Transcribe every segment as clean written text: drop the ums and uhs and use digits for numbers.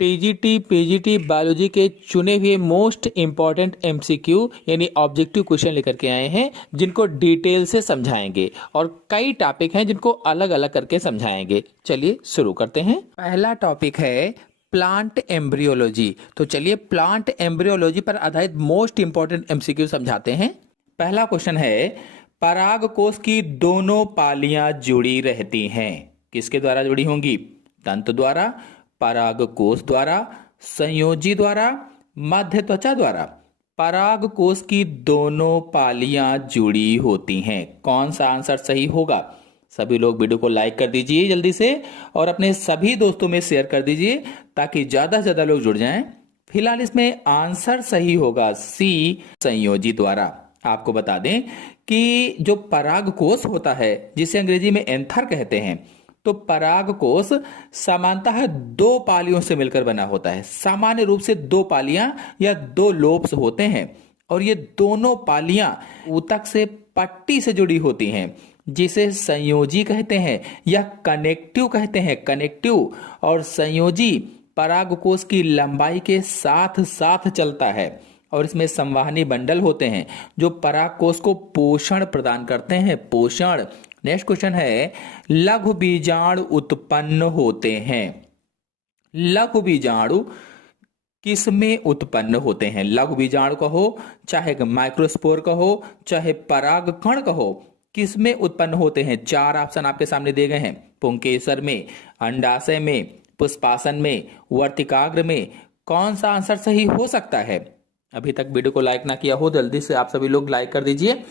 TGT PGT biology के चुने हुए मोस्ट इंपॉर्टेंट एमसीक्यू यानी ऑब्जेक्टिव क्वेश्चन लेकर के आए हैं, जिनको डिटेल से समझाएंगे और कई टॉपिक हैं जिनको अलग अलग करके समझाएंगे। चलिए शुरू करते हैं। पहला टॉपिक है प्लांट एम्ब्रियोलॉजी। तो चलिए प्लांट एम्ब्रियोलॉजी पर आधारित मोस्ट इंपॉर्टेंट एमसीक्यू समझाते हैं। पहला क्वेश्चन है, पराग कोश की दोनों पालियां जुड़ी रहती हैं, किसके द्वारा जुड़ी होंगी? तंतु द्वारा, पराग कोश द्वारा, संयोजी द्वारा, मध्य त्वचा द्वारा। पराग कोश की दोनों पालियां जुड़ी होती हैं। कौन सा आंसर सही होगा? सभी लोग वीडियो को लाइक कर दीजिए जल्दी से और अपने सभी दोस्तों में शेयर कर दीजिए ताकि ज्यादा से ज्यादा लोग जुड़ जाएं। फिलहाल इसमें आंसर सही होगा सी, संयोजी द्वारा। आपको बता दें कि जो पराग कोश होता है, जिसे अंग्रेजी में एंथर कहते हैं, तो पराग कोश सामान्यतः दो पालियों से मिलकर बना होता है। सामान्य रूप से दो पालियां या दो लोब्स होते हैं और ये दोनों पालियां ऊतक से पट्टी से जुड़ी होती हैं, जिसे संयोजी कहते हैं या कनेक्टिव कहते हैं। कनेक्टिव और संयोजी पराग कोश की लंबाई के साथ साथ चलता है और इसमें संवाहनी बंडल होते हैं जो पराग कोश को पोषण प्रदान करते हैं। पोषण। नेक्स्ट क्वेश्चन है, लघु बीजाणु उत्पन्न होते हैं। लघु बीजाणु किसमें उत्पन्न होते हैं? लघु बीजाणु कहो, चाहे माइक्रोस्पोर कहो, चाहे पराग कण कहो, किसमें उत्पन्न होते हैं? चार ऑप्शन आपके सामने दिए गए हैं। पुंकेसर में, अंडाशय में, पुष्पासन में, वर्तिकाग्र में। कौन सा आंसर सही हो सकता है? अभी तक वीडियो को लाइक ना किया हो, जल्दी से आप सभी लोग लाइक कर दीजिए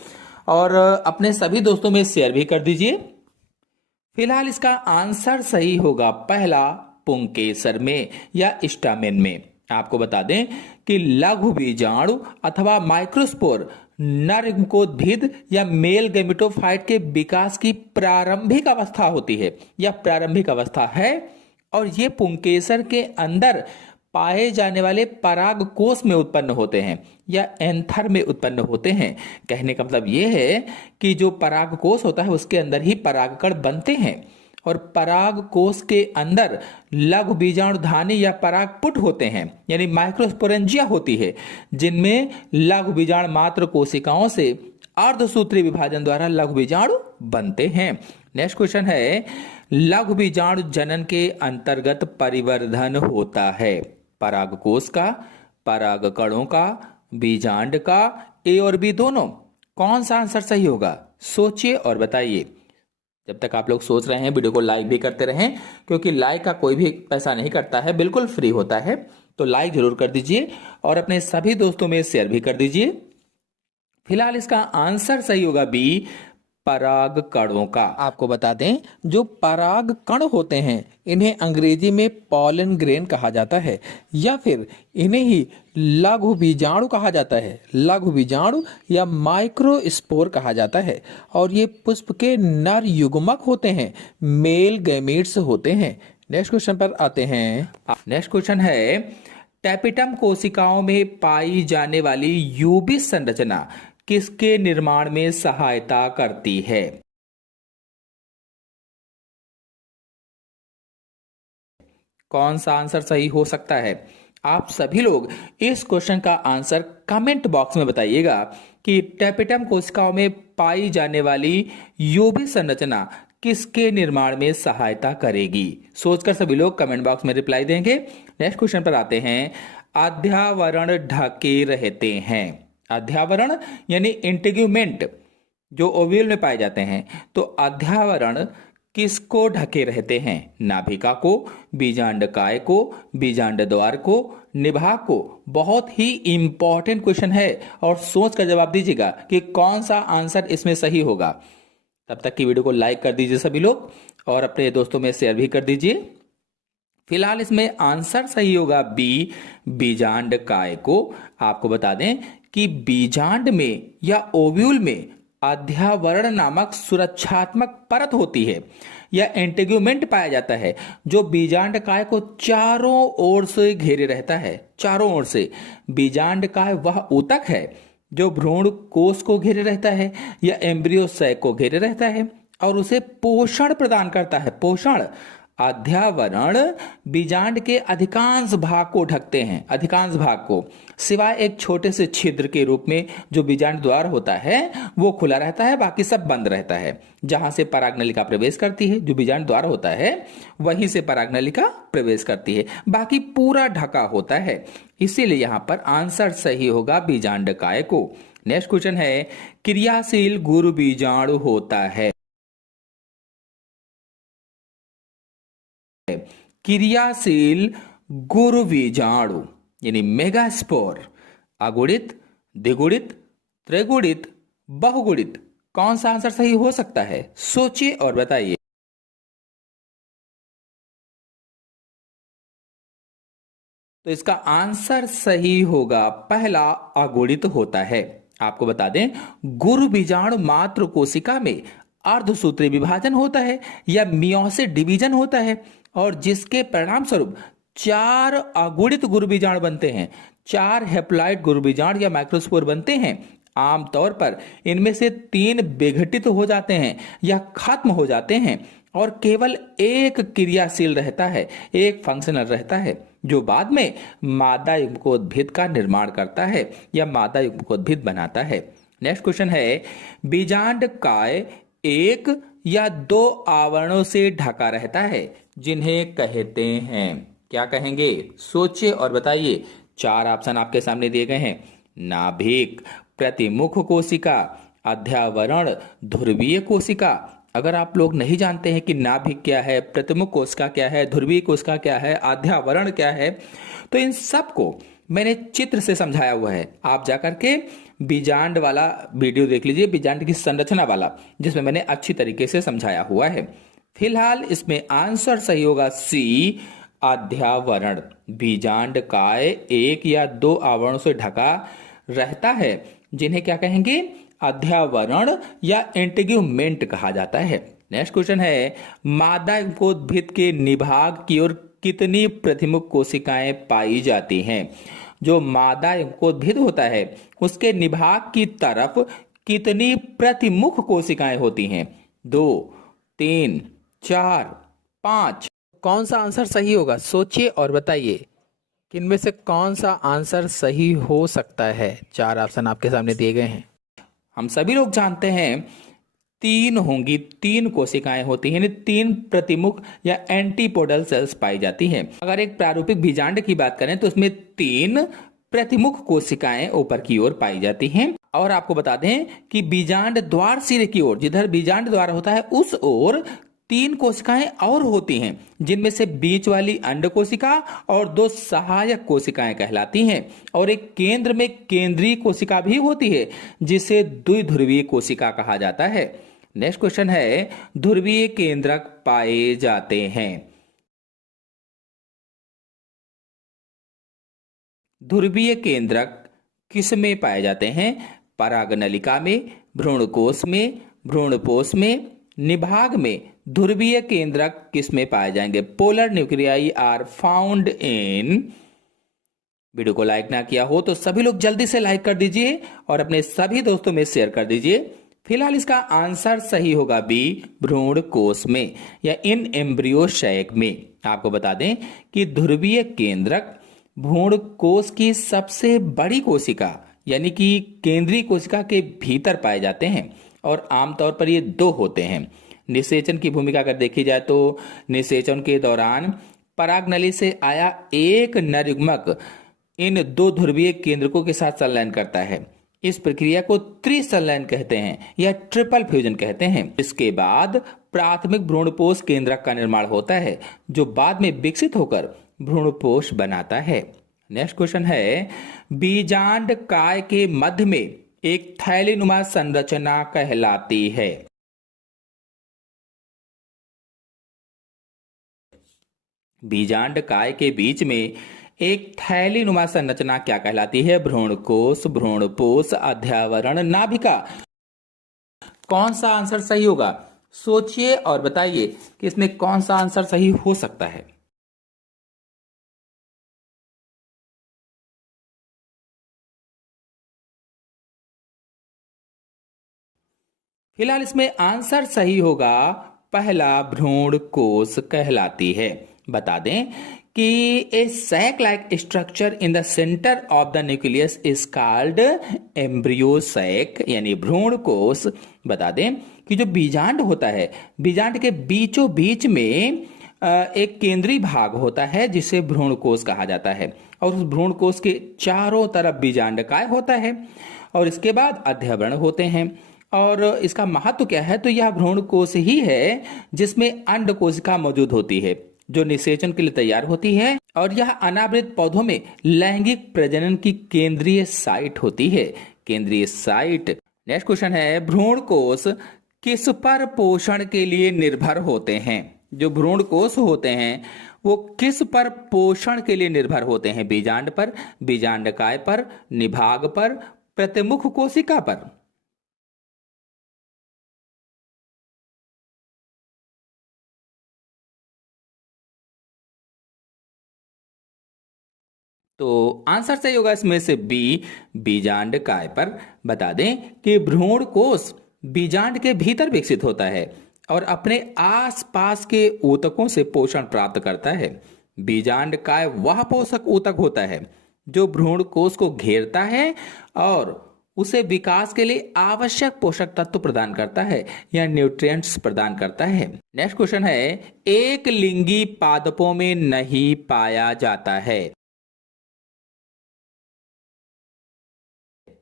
और अपने सभी दोस्तों में शेयर भी कर दीजिए। फिलहाल इसका आंसर सही होगा पहला, पुंकेसर में या स्टामेन में। आपको बता दें कि लघु बीजाणु अथवा माइक्रोस्पोर नरकोद्भिद या मेल गैमेटोफाइट के विकास की प्रारंभिक अवस्था होती है या प्रारंभिक अवस्था है और ये पुंकेसर के अंदर पाए जाने वाले पराग कोश में उत्पन्न होते हैं या एंथर में उत्पन्न होते हैं। कहने का मतलब यह है कि जो पराग कोश होता है उसके अंदर ही परागकण बनते हैं और पराग कोश के अंदर लघु बीजाणुधानी या परागपुट होते हैं यानी माइक्रोस्पोरेंजिया होती है, जिनमें लघु बीजाणु मात्र कोशिकाओं से अर्धसूत्री विभाजन द्वारा लघु बीजाणु बनते हैं। नेक्स्ट क्वेश्चन है, लघु बीजाणु जनन के अंतर्गत परिवर्धन होता है। पराग कोश का, पराग कणों का, बीजांड का, ए और बी दोनों। कौन सा आंसर सही होगा? सोचिए और बताइए। जब तक आप लोग सोच रहे हैं वीडियो को लाइक भी करते रहें, क्योंकि लाइक का कोई भी पैसा नहीं करता है, बिल्कुल फ्री होता है। तो लाइक जरूर कर दीजिए और अपने सभी दोस्तों में शेयर भी कर दीजिए। फिलहाल इसका आंसर सही होगा बी, पराग कणों का। आपको बता दें, जो पराग कण होते हैं इन्हें अंग्रेजी में पॉलन ग्रेन कहा जाता है या फिर इन्हें ही लघु बीजाणु कहा जाता है। लघु बीजाणु या माइक्रोस्पोर कहा जाता है और ये पुष्प के नर युग्मक होते हैं, मेल गैमीट्स होते हैं। नेक्स्ट क्वेश्चन पर आते हैं। नेक्स्ट क्वेश्चन है, टैपिटम कोशिकाओं में पाई जाने वाली यूबी संरचना किसके निर्माण में सहायता करती है? कौन सा आंसर सही हो सकता है? आप सभी लोग इस क्वेश्चन का आंसर कमेंट बॉक्स में बताइएगा कि टैपिटम कोशिकाओं में पाई जाने वाली यूबी संरचना किसके निर्माण में सहायता करेगी। सोचकर सभी लोग कमेंट बॉक्स में रिप्लाई देंगे। नेक्स्ट क्वेश्चन पर आते हैं, अध्यावरण ढके रहते हैं। अध्यावरण यानी इंटीग्यूमेंट जो ओव्यूल में पाए जाते हैं, तो अध्यावरण किसको ढके रहते हैं? नाभिका को, बीजांडकाय को, बीजांड द्वार को, निभाग को। बहुत ही इंपॉर्टेंट क्वेश्चन है और सोच कर जवाब दीजिएगा कि कौन सा आंसर इसमें सही होगा। तब तक की वीडियो को लाइक कर दीजिए सभी लोग और अपने दोस्तों में शेयर भी कर दीजिए। फिलहाल इसमें आंसर सही होगा बी, बीजांडकाय को। आपको बता दें कि बीजांड में या ओव्यूल में अध्यावरण नामक सुरक्षात्मक परत होती है या इंटीग्यूमेंट पाया जाता है जो बीजांडकाय को चारों ओर से घेरे रहता है। चारों ओर से बीजांडकाय वह ऊतक है जो भ्रूण कोश को घेरे रहता है या एम्ब्रियोसैक को घेरे रहता है और उसे पोषण प्रदान करता है। पोषण। अध्यावरण बीजांड के अधिकांश भाग को ढकते हैं, अधिकांश भाग को, सिवाय एक छोटे से छिद्र के रूप में जो बीजांड द्वार होता है वो खुला रहता है, बाकी सब बंद रहता है। जहां से परागनलिका प्रवेश करती है, जो बीजांड द्वार होता है वहीं से परागनलिका प्रवेश करती है, बाकी पूरा ढका होता है। इसीलिए यहां पर आंसर सही होगा बीजांडकाय को। नेक्स्ट क्वेश्चन है, क्रियाशील गुरु बीजाणु होता है। क्रियाशील गुरु बीजाणु यानी मेगास्पोर अगुणित, द्विगुणित, त्रिगुणित, बहुगुणित, कौन सा आंसर सही हो सकता है? सोचिए और बताइए। तो इसका आंसर सही होगा पहला, अगुणित होता है। आपको बता दें, गुरु बीजाणु मात्र कोशिका में अर्धसूत्री विभाजन होता है या मियोसिस डिवीजन होता है, और जिसके परिणाम स्वरूप 4 अगुणित गुरु बीजाणु बनते हैं। 4 हेप्लॉइड गुरु बीजाणु या माइक्रोस्पोर बनते हैं। आमतौर पर इनमें से 3 विघटित हो जाते हैं या खत्म हो जाते हैं, और केवल एक क्रियाशील रहता है, एक फंक्शनल रहता है, जो बाद में मादा युग्मकोद्भिद का निर्माण करता है या मादा युग्मकोद्भिद बनाता है। नेक्स्ट क्वेश्चन है, बीजांड काय एक या 2 आवरणों से ढका रहता है, जिन्हें कहते हैं, क्या कहेंगे? सोचिए और बताइए। 4 ऑप्शन आपके सामने दिए गए हैं। नाभिक, प्रतिमुख कोशिका, अध्यावरण, ध्रुवीय कोशिका। अगर आप लोग नहीं जानते हैं कि नाभिक क्या है, प्रतिमुख कोशिका क्या है, ध्रुवीय कोशिका क्या है, अध्यावरण क्या है, तो इन सब को मैंने चित्र से समझाया हुआ है। आप जाकर के बीजांड वाला वीडियो देख लीजिए, बीजांड की संरचना वाला, जिसमें मैंने अच्छी तरीके से समझाया हुआ है। फिलहाल इसमें आंसर सही होगा सी, अध्यावरण। बीजांड काय एक या 2 आवरणों से ढका रहता है, जिन्हें क्या कहेंगे? अध्यावरण या इंटीग्यूमेंट कहा जाता है। नेक्स्ट क्वेश्चन है, मादा युग्मकोद्भिद के निभाग की ओर कितनी प्रतिमुख कोशिकाएं पाई जाती हैं? जो मादा युग्मकोद्भिद होता है उसके निभाग की तरफ कितनी प्रतिमुख कोशिकाएं होती हैं? 2, 3, 4, 5। कौन सा आंसर सही होगा? सोचिए और बताइए कि इनमें से कौन सा आंसर सही हो सकता है। 4 ऑप्शन आपके सामने दिए गए हैं। हम सभी लोग जानते हैं 3 होंगी, 3 कोशिकाएं होती हैं, 3 प्रतिमुख या एंटीपोडल सेल्स पाई जाती हैं। अगर एक प्रारूपिक बीजांड की बात करें तो उसमें 3 प्रतिमुख कोशिकाएं ऊपर की ओर पाई जाती हैं। और आपको बता दें कि बीजांड द्वार सिरे की ओर, जिधर बीजांड द्वार होता है उस ओर 3 कोशिकाएं और होती हैं, जिनमें से बीच वाली अंड कोशिका और 2 सहायक कोशिकाएं कहलाती हैं, और एक केंद्र में केंद्रीय कोशिका भी होती है, जिसे द्विध्रुवीय कोशिका कहा जाता है। नेक्स्ट क्वेश्चन है, ध्रुवीय केंद्रक पाए जाते हैं। ध्रुवीय केंद्रक किसमें पाए जाते हैं? परागनलिका में, भ्रूणकोश में, भ्रूणपोष में, निभाग में। ध्रुवीय केंद्रक किसमें पाए जाएंगे? Polar nuclei are found in. Video को लाइक ना किया हो तो सभी लोग जल्दी से लाइक कर दीजिए और अपने सभी दोस्तों में शेयर कर दीजिए। फिलहाल इसका आंसर सही होगा बी, भ्रूण कोश में या इन एम्ब्रियो शैक में। आपको बता दें कि ध्रुवीय केंद्रक भ्रूण कोश की सबसे बड़ी कोशिका यानी कि केंद्रीय कोशिका के भीतर पाए जाते हैं, और आमतौर पर ये 2 होते हैं। निषेचन की भूमिका अगर देखी जाए तो निषेचन के दौरान परागनली से आया एक नर युग्मक इन 2 ध्रुवीय केंद्रकों के साथ संलयन करता है। इस प्रक्रिया को त्रिसंलयन कहते हैं या ट्रिपल फ्यूजन कहते हैं। इसके बाद प्राथमिक भ्रूणपोष केंद्रक का निर्माण होता है, जो बाद में विकसित होकर भ्रूणपोष बनाता है। नेक्स्ट क्वेश्चन है, बीजांड काय के मध्य में एक थैलीनुमा संरचना कहलाती है। बीजांड काय के बीच में एक थैलीनुमा संरचना क्या कहलाती है? भ्रूणकोश, भ्रूणपोष, अध्यावरण, नाभिका। कौन सा आंसर सही होगा? सोचिए और बताइए कि इसमें कौन सा आंसर सही हो सकता है। फिलहाल इसमें आंसर सही होगा पहला भ्रूण कोश कहलाती है? बता दें कि a sac like structure in the centre of the nucleus is called embryo sac, यानी भ्रूण कोश। बता दें कि जो बीजांड होता है, बीजांड के बीचों बीच में एक केंद्रीय भाग होता है जिसे भ्रूण कोश कहा जाता है, और उस भ्रूण कोश के चारों तरफ बीजांडकाय होता है, और इसके बाद अध्यवरण होते हैं। और इसका महत्व क्या है? तो यह भ्रूण कोश ही है जिसमें अंड कोशिका मौजूद होती है जो निषेचन के लिए तैयार होती है, और यह अनावृत पौधों में लैंगिक प्रजनन की केंद्रीय साइट होती है, केंद्रीय साइट। नेक्स्ट क्वेश्चन है, भ्रूण कोश किस पर पोषण के लिए निर्भर होते हैं? जो भ्रूण कोश होते हैं वो किस पर पोषण के लिए निर्भर होते हैं? बीजांड पर, बीजांडकाय पर, निभाग पर, प्रतिमुख कोशिका पर? तो आंसर सही होगा इसमें से बी, बीजांडकाय पर। बता दें कि भ्रूण कोश बीजांड के भीतर विकसित होता है और अपने आसपास के ऊतकों से पोषण प्राप्त करता है। बीजांडकाय वह पोषक ऊतक होता है जो भ्रूण कोश को घेरता है और उसे विकास के लिए आवश्यक पोषक तत्व प्रदान करता है या न्यूट्रिएंट्स प्रदान करता है। नेक्स्ट क्वेश्चन है, एक लिंगी पादपों में नहीं पाया जाता है।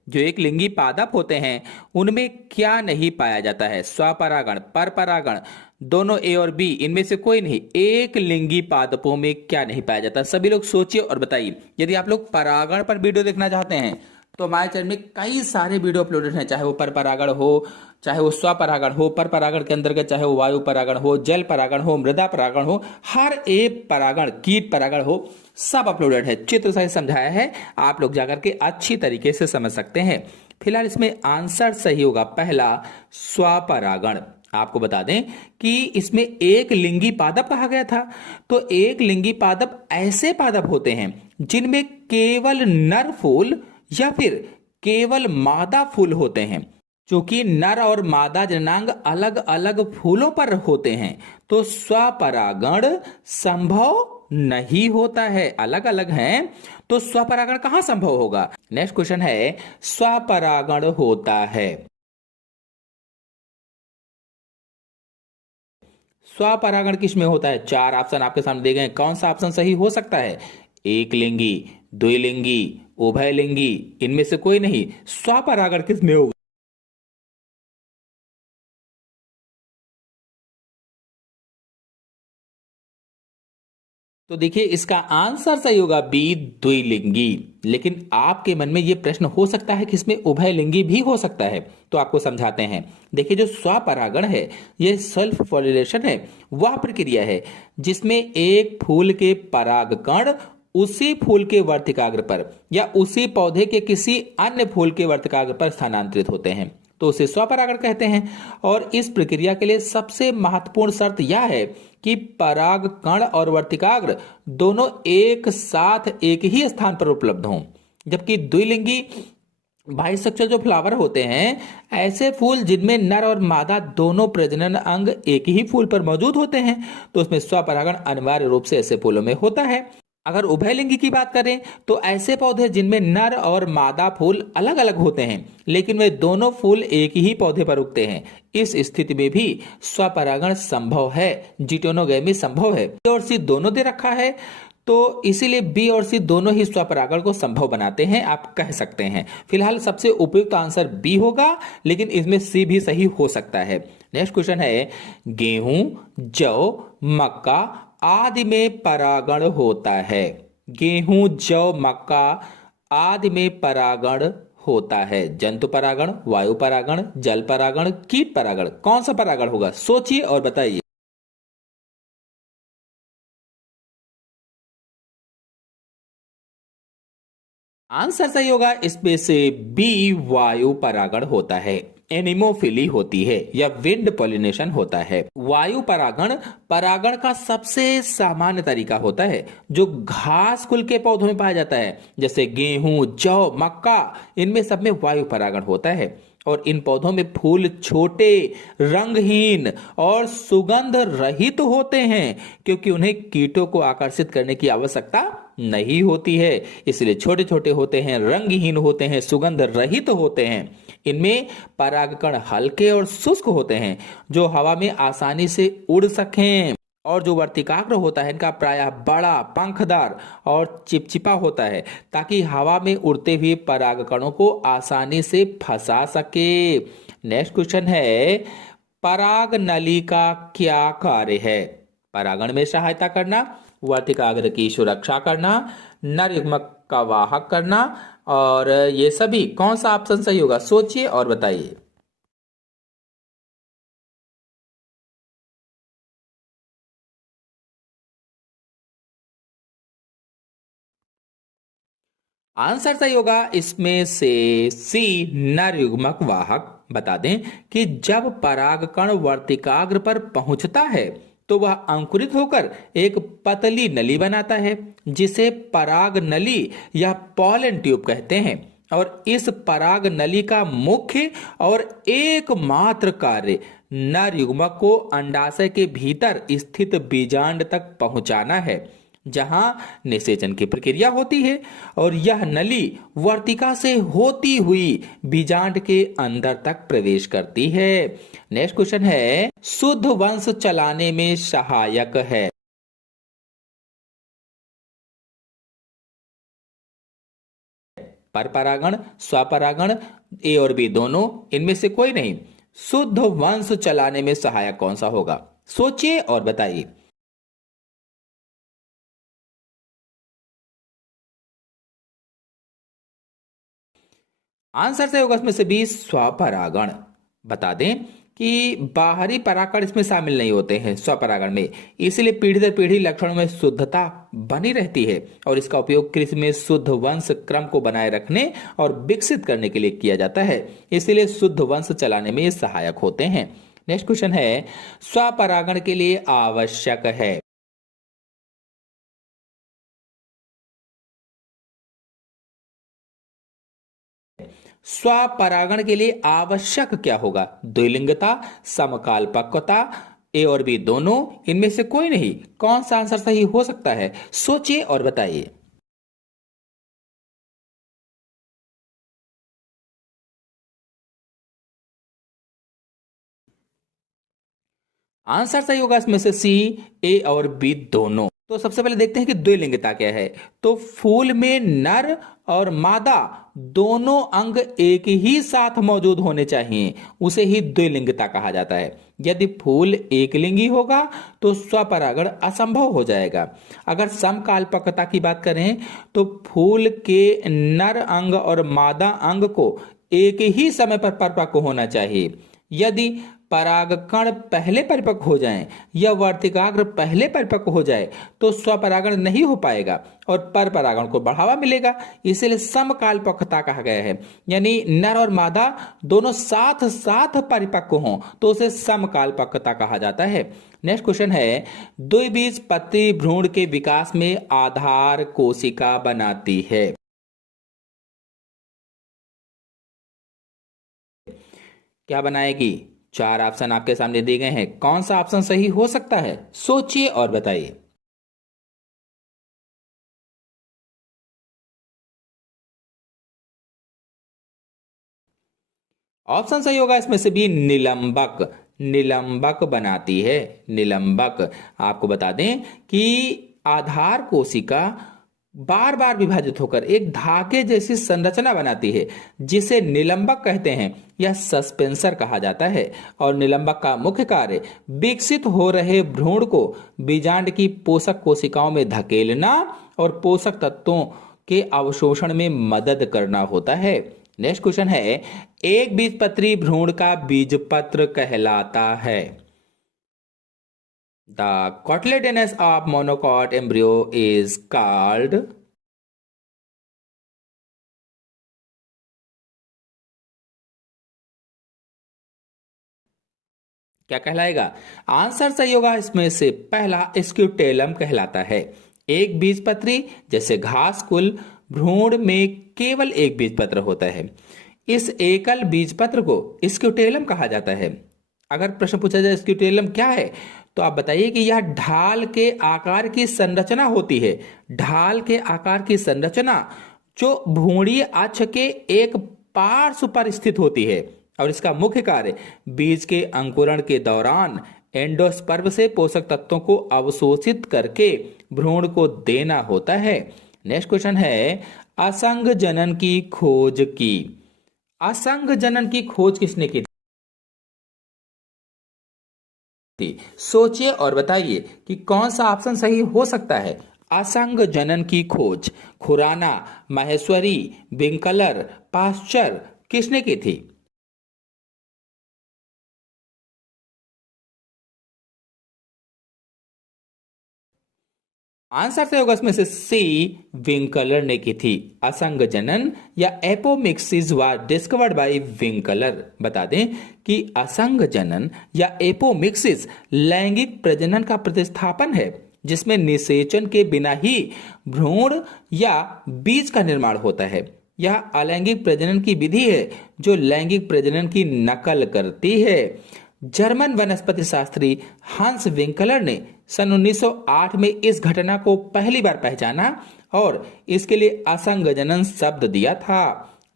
जो एक लिंगी पादप होते हैं उनमें क्या नहीं पाया जाता है? स्वपरागण, परपरागण, दोनों ए और बी, इनमें से कोई नहीं। एक लिंगी पादपों में क्या नहीं पाया जाता? सभी लोग सोचिए और बताइए। यदि आप लोग परागण पर वीडियो देखना चाहते हैं तो हमारे चैनल में कई सारे वीडियो अपलोडेड हैं, चाहे वो परपरागण हो, चाहे वो स्वपरागण हो, पर परागण के अंतर्गत चाहे वो वायु परागण हो, जल परागण हो, मृदा परागण हो, हर एक परागण, कीट परागण हो, सब अपलोडेड है, चित्र सहित समझाया है। आप लोग जाकर के अच्छी तरीके से समझ सकते हैं। फिलहाल इसमें आंसर सही होगा पहला, स्वपरागण। आपको बता दें कि इसमें एक लिंगी पादप कहा गया था। तो एक लिंगी पादप ऐसे पादप होते हैं जिनमें केवल नर फूल या फिर केवल मादा फूल होते हैं। क्योंकि नर और मादा जननांग अलग अलग फूलों पर होते हैं तो स्वपरागण संभव नहीं होता है, अलग अलग हैं तो स्वपरागण कहां संभव होगा? नेक्स्ट क्वेश्चन है, स्वपरागण होता है। स्वपरागण किस में होता है? चार ऑप्शन आपके सामने दिए गए, कौन सा ऑप्शन सही हो सकता है? एक लिंगी, द्विलिंगी, उभयलिंगी, इनमें से कोई नहीं। स्वपरागण किस में होगा? तो देखिए इसका आंसर सही होगा बी, द्विलिंगी। लेकिन आपके मन में यह प्रश्न हो सकता है कि इसमें उभयलिंगी भी हो सकता है, तो आपको समझाते हैं। देखिए जो स्वपरागण है यह सेल्फ पॉलिनेशन है, वह प्रक्रिया है जिसमें एक फूल के परागकण उसी फूल के वर्तिकाग्र पर या उसी पौधे के किसी अन्य फूल के वर्तिकाग्र पर स्थानांतरित होते हैं, तो उसे स्वपरागण कहते हैं। और इस प्रक्रिया के लिए सबसे महत्वपूर्ण शर्त यह है कि परागकण और वर्तिकाग्र दोनों एक साथ एक ही स्थान पर उपलब्ध हों। जबकि द्विलिंगी बाइसेक्सुअल जो फ्लावर होते हैं, ऐसे फूल जिनमें नर और मादा दोनों प्रजनन अंग एक ही फूल पर मौजूद होते हैं, तो उसमें स्वपरागण अनिवार्य रूप से ऐसे फूलों में होता है। अगर उभयलिंगी की बात करें तो ऐसे पौधे जिनमें नर और मादा फूल अलग अलग होते हैं लेकिन वे दोनों फूल एक ही पौधे पर उगते हैं, इस स्थिति में भी स्वपरागण संभव है, जिटोनोगैमी संभव है। बी और सी दोनों दे रखा है तो इसीलिए बी और सी दोनों ही स्वपरागण को संभव बनाते हैं, आप कह सकते हैं। फिलहाल सबसे उपयुक्त आंसर बी होगा, लेकिन इसमें सी भी सही हो सकता है। नेक्स्ट क्वेश्चन है, गेहूं, जौ, मक्का आदि में परागण होता है। गेहूं, जौ, मक्का आदि में परागण होता है। जंतु परागण, वायु परागण, जल परागण, कीट परागण, कौन सा परागण होगा? सोचिए और बताइए। आंसर सही होगा इसमें से बी, वायु परागण होता है। एनिमोफिली होती है या विंड पॉलिनेशन होता है। वायु परागण परागण का सबसे सामान्य तरीका होता है जो घास कुल के पौधों में पाया जाता है, जैसे गेहूं, जौ, मक्का, इनमें सब में वायु परागण होता है। और इन पौधों में फूल छोटे, रंगहीन और सुगंध रहित होते हैं, क्योंकि उन्हें कीटों को आकर्षित करने की आवश्यकता नहीं होती है। इसलिए छोटे छोटे होते हैं, रंगहीन होते हैं, सुगंध रहित होते हैं। इनमें परागकण हल्के और शुष्क होते हैं, जो हवा में आसानी से उड़ सकें। और जो वर्तिकाग्र होता है, इनका प्रायः बड़ा, पंखदार और चिपचिपा होता है, ताकि हवा में उड़ते हुए परागकणों को आसानी से फंसा सके। नेक्स्ट क्वेश्चन है, पराग नली का क्या कार्य है? परागण में सहायता करना, वर्तिकाग्र की सुरक्षा करना, नर युग्मक का वाहक करना, और ये सभी कौन सा ऑप्शन सही होगा? सोचिए और बताइए। आंसर सही होगा इसमें से सी, नर युग्मक वाहक। बता दें कि जब परागकण वर्तिकाग्र पर पहुंचता है तो वह अंकुरित होकर एक पतली नली बनाता है, जिसे पराग नली या पॉलन ट्यूब कहते हैं। और इस पराग नली का मुख्य और एकमात्र कार्य नर युग्मक को अंडाशय के भीतर स्थित बीजांड तक पहुंचाना है, जहां निषेचन की प्रक्रिया होती है। और यह नली वर्तिका से होती हुई बीजांड के अंदर तक प्रवेश करती है। नेक्स्ट क्वेश्चन है, शुद्ध वंश चलाने में सहायक है। पर परागण, स्वपरागण, ए और बी दोनों, इनमें से कोई नहीं। शुद्ध वंश चलाने में सहायक कौन सा होगा? सोचिए और बताइए। आंसर से होगा इसमें से बी, स्वपरागण। बता दें कि बाहरी परागकण इसमें शामिल नहीं होते हैं स्वपरागण में, इसलिए पीढ़ी दर पीढ़ी लक्षणों में शुद्धता बनी रहती है। और इसका उपयोग कृषि में शुद्ध वंश क्रम को बनाए रखने और विकसित करने के लिए किया जाता है, इसलिए शुद्ध वंश चलाने में ये सहायक होते हैं। नेक्स्ट क्वेश्चन है, स्वपरागण के लिए आवश्यक है। स्वपरागण के लिए आवश्यक क्या होगा? द्विलिंगता, समकालपक्वता, ए और बी दोनों, इनमें से कोई नहीं। कौन सा आंसर सही हो सकता है? सोचिए और बताइए। आंसर सही होगा इसमें से सी, ए और बी दोनों। तो सबसे पहले देखते हैं कि द्विलिंगता क्या है। तो फूल में नर और मादा दोनों अंग एक ही साथ मौजूद होने चाहिए, उसे ही द्विलिंगता कहा जाता है। यदि फूल एकलिंगी होगा तो स्वपरागण असंभव हो जाएगा। अगर समकालपक्वता की बात करें तो फूल के नर अंग और मादा अंग को एक ही समय पर परिपक्व होना चाहिए। यदि परागकण पहले परिपक्व हो जाएं या वर्तिकाग्र पहले परिपक्व हो जाए तो स्वपरागण नहीं हो पाएगा और पर परागण को बढ़ावा मिलेगा। इसलिए समकालपक्वता कहा गया है, यानी नर और मादा दोनों साथ साथ परिपक्व हों तो उसे समकालपक्वता कहा जाता है। नेक्स्ट क्वेश्चन है, द्विबीजपत्री भ्रूण के विकास में आधार कोशिका बनाती है। क्या बनाएगी? चार ऑप्शन आपके सामने दिए गए हैं, कौन सा ऑप्शन सही हो सकता है? सोचिए और बताइए। ऑप्शन सही होगा इसमें से भी, निलंबक। निलंबक बनाती है, निलंबक। आपको बता दें कि आधार कोशिका बार बार विभाजित होकर एक धागे जैसी संरचना बनाती है, जिसे निलंबक कहते हैं। यह सस्पेंसर कहा जाता है और निलंबक का मुख्य कार्य विकसित हो रहे भ्रूण को बीजांड की पोषक कोशिकाओं में धकेलना और पोषक तत्वों के अवशोषण में मदद करना होता है। नेक्स्ट क्वेश्चन है, एक बीजपत्री भ्रूण का बीजपत्र कहलाता है। The cotyledonous of monocot embryo is called। क्या कहलाएगा? आंसर सही होगा इसमें से पहला, स्क्यूटेलम कहलाता है। एक बीजपत्री जैसे घास कुल भ्रूण में केवल एक बीजपत्र होता है। इस एकल बीजपत्र को स्क्यूटेलम कहा जाता है। अगर प्रश्न पूछा जाए स्क्यूटेलम क्या है, तो आप बताइए कि यह ढाल के आकार की संरचना होती है। ढाल के आकार की संरचना जो भ्रूणीय अक्ष के एक पार्श्व पर स्थित होती है, और इसका मुख्य कार्य बीज के अंकुरण के दौरान एंडोस्पर्म से पोषक तत्वों को अवशोषित करके भ्रूण को देना होता है। नेक्स्ट क्वेश्चन है, असंग जनन की खोज की। असंग जनन की खोज किसने की थी? सोचिए और बताइए कि कौन सा ऑप्शन सही हो सकता है। असंग जनन की खोज खुराना, माहेश्वरी, विंकलर, पाश्चर किसने की थी? आंसर से होगा इसमें से सी, विंकलर ने की थी। असंग जनन या apomixis was discovered by Winkler. बता दें कि असंग जनन या एपोमिक्सिस लैंगिक प्रजनन का प्रतिस्थापन है, जिसमें निषेचन के बिना ही भ्रूण या बीज का निर्माण होता है। यह अलैंगिक प्रजनन की विधि है जो लैंगिक प्रजनन की नकल करती है। जर्मन वनस्पति शास्त्री हंस विंकलर ने सन 1908 में इस घटना को पहली बार पहचाना और इसके लिए असंग जनन शब्द दिया था।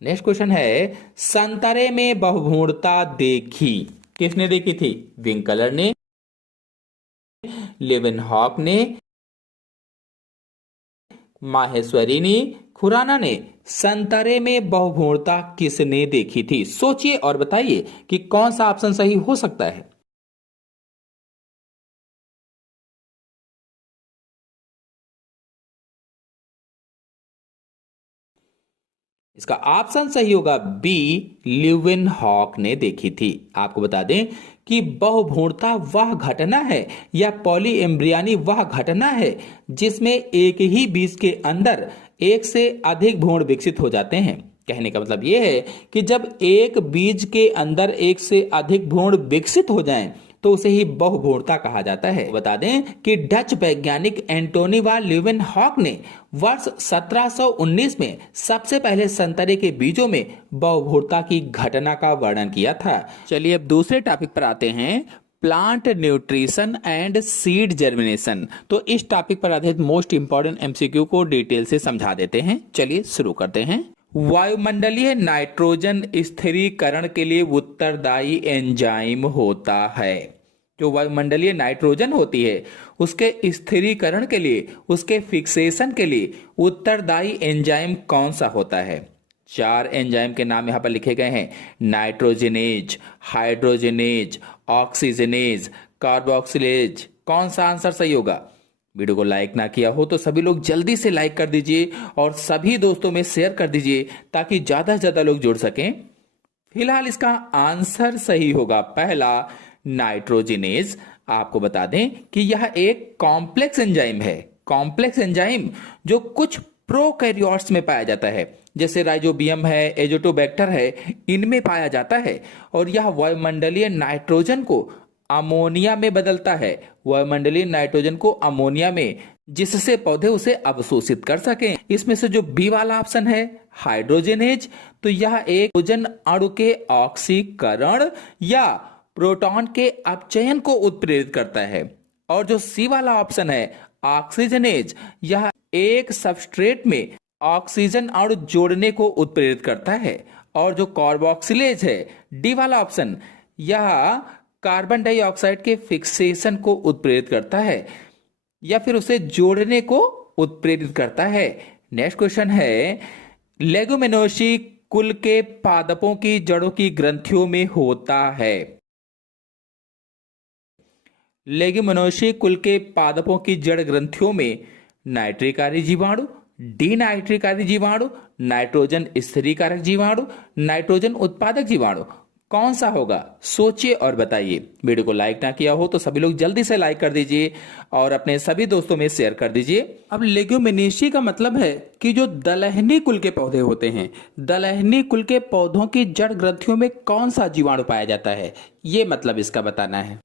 नेक्स्ट क्वेश्चन है, संतरे में बहुभ्रूणता देखी किसने देखी थी? विंकलर ने, लेवेनहॉक ने, माहेश्वरी ने, खुराना ने। संतरे में बहुभ्रूणता किसने देखी थी? सोचिए और बताइए कि कौन सा ऑप्शन सही हो सकता है। इसका ऑप्शन सही होगा बी, ल्यूवेनहॉक ने देखी थी। आपको बता दें कि बहुभ्रूणता वह घटना है या पॉलीएम्ब्रियानी वह घटना है जिसमें एक ही बीज के अंदर एक से अधिक भ्रूण विकसित हो जाते हैं। कहने का मतलब यह है कि जब एक बीज के अंदर एक से अधिक भ्रूण विकसित हो जाएं, तो उसे ही बहुभ्रूणता कहा जाता है। बता दें कि डच वैज्ञानिक एंटोनी वान ल्यूवेनहॉक ने वर्ष 1719 में सबसे पहले संतरे के बीजों में बहुभ्रूणता की घटना का वर्णन किया था। चलिए अब दूसरे टॉपिक पर आते हैं, plant nutrition and seed germination. तो इस टॉपिक पर आधारित मोस्ट इंपॉर्टेंट एमसीक्यू को डिटेल से समझा देते हैं। चलिए शुरू करते हैं। वायुमंडलीय नाइट्रोजन स्थिरीकरण के लिए उत्तरदायी एंजाइम होता है। जो वायुमंडलीय नाइट्रोजन होती है उसके स्थिरीकरण के लिए, उसके फिक्सेशन के लिए उत्तरदायी एंजाइम कौन सा होता है? 4 एंजाइम के नाम यहां पर लिखे गए हैं, नाइट्रोजनेज, हाइड्रोजनेज, ऑक्सीजनेज, कार्बोक्सिलेज। कौन सा आंसर सही होगा? वीडियो को लाइक ना किया हो तो सभी लोग जल्दी से लाइक कर दीजिए और सभी दोस्तों में शेयर कर दीजिए ताकि ज्यादा से ज्यादा लोग जुड़ सकें। फिलहाल इसका आंसर सही होगा पहला, नाइट्रोजनेज। आपको बता दें कि यह एक कॉम्प्लेक्स एंजाइम है। कॉम्प्लेक्स एंजाइम जो कुछ प्रोकैरियोट्स में पाया जाता है, जैसे राइजोबियम है, एजोटोबैक्टर है, इनमें पाया जाता है। और यह वायुमंडलीय नाइट्रोजन को अमोनिया में बदलता है, वायुमंडलीय नाइट्रोजन को अमोनिया में, जिससे पौधे उसे अवशोषित कर सकें। इसमें से जो बी वाला ऑप्शन है हाइड्रोजनेज, तो यह एक हाइड्रोजन अणु के ऑक्सीकरण या प्रोटॉन के अपचयन को उत्प्रेरित करता है। और जो सी वाला ऑप्शन है ऑक्सीजनेज, यह एक सबस्ट्रेट में ऑक्सीजन अणु जोड़ने को उत्प्रेरित करता है। और जो कार्बोक्सिलेज है, डी वाला ऑप्शन, यह कार्बन डाइऑक्साइड के फिक्सेशन को उत्प्रेरित करता है या फिर उसे जोड़ने को उत्प्रेरित करता है। नेक्स्ट क्वेश्चन है, लेगुमिनोसी कुल के पादपों की जड़ों की ग्रंथियों में होता है। लेगुमिनोसी कुल के पादपों की जड़ ग्रंथियों में नाइट्रिकारी जीवाणु, डी नाइट्रिकारी जीवाणु, नाइट्रोजन स्थिरीकारक जीवाणु, नाइट्रोजन उत्पादक जीवाणु, कौन सा होगा? सोचिए और बताइए। वीडियो को लाइक ना किया हो तो सभी लोग जल्दी से लाइक कर दीजिए और अपने सभी दोस्तों में शेयर कर दीजिए। अब लेग्यूमिनेसी का मतलब है कि जो दलहनी कुल के पौधे होते हैं, दलहनी कुल के पौधों की जड़ ग्रंथियों में कौन सा जीवाणु पाया जाता है, ये मतलब इसका बताना है।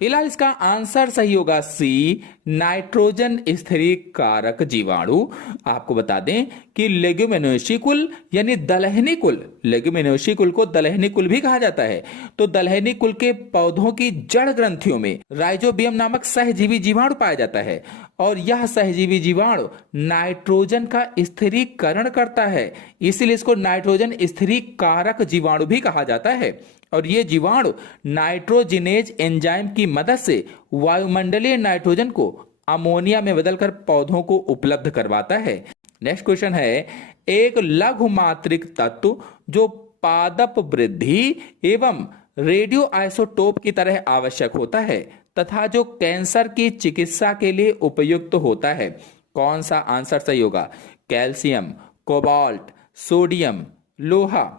फिलहाल इसका आंसर सही होगा सी, नाइट्रोजन स्थिरीकारक जीवाणु। आपको बता दें कि लेग्यूमिनोसी कुल यानी दलहनी कुल, लेग्यूमिनोसी कुल को दलहनी कुल भी कहा जाता है। तो दलहनी कुल के पौधों की जड़ ग्रंथियों में राइजोबियम नामक सहजीवी जीवाणु पाया जाता है और यह सहजीवी जीवाणु नाइट्रोजन का स्थिरीकरण करता है, इसीलिए इसको नाइट्रोजन स्थिरीकारक जीवाणु भी कहा जाता है। और ये जीवाणु नाइट्रोजिनेज एंजाइम की मदद से वायुमंडलीय नाइट्रोजन को अमोनिया में बदलकर पौधों को उपलब्ध करवाता है। नेक्स्ट क्वेश्चन है, एक लघु मात्रिक तत्व जो पादप वृद्धि एवं रेडियो आइसोटोप की तरह आवश्यक होता है तथा जो कैंसर की चिकित्सा के लिए उपयुक्त होता है, कौन सा आंसर सही होगा? कैल्शियम, कोबाल्ट, सोडियम, लोहा।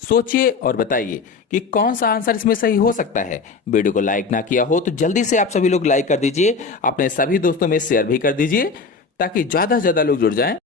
सोचिए और बताइए कि कौन सा आंसर इसमें सही हो सकता है। वीडियो को लाइक ना किया हो तो जल्दी से आप सभी लोग लाइक कर दीजिए, अपने सभी दोस्तों में शेयर भी कर दीजिए ताकि ज्यादा से ज्यादा लोग जुड़ जाएं।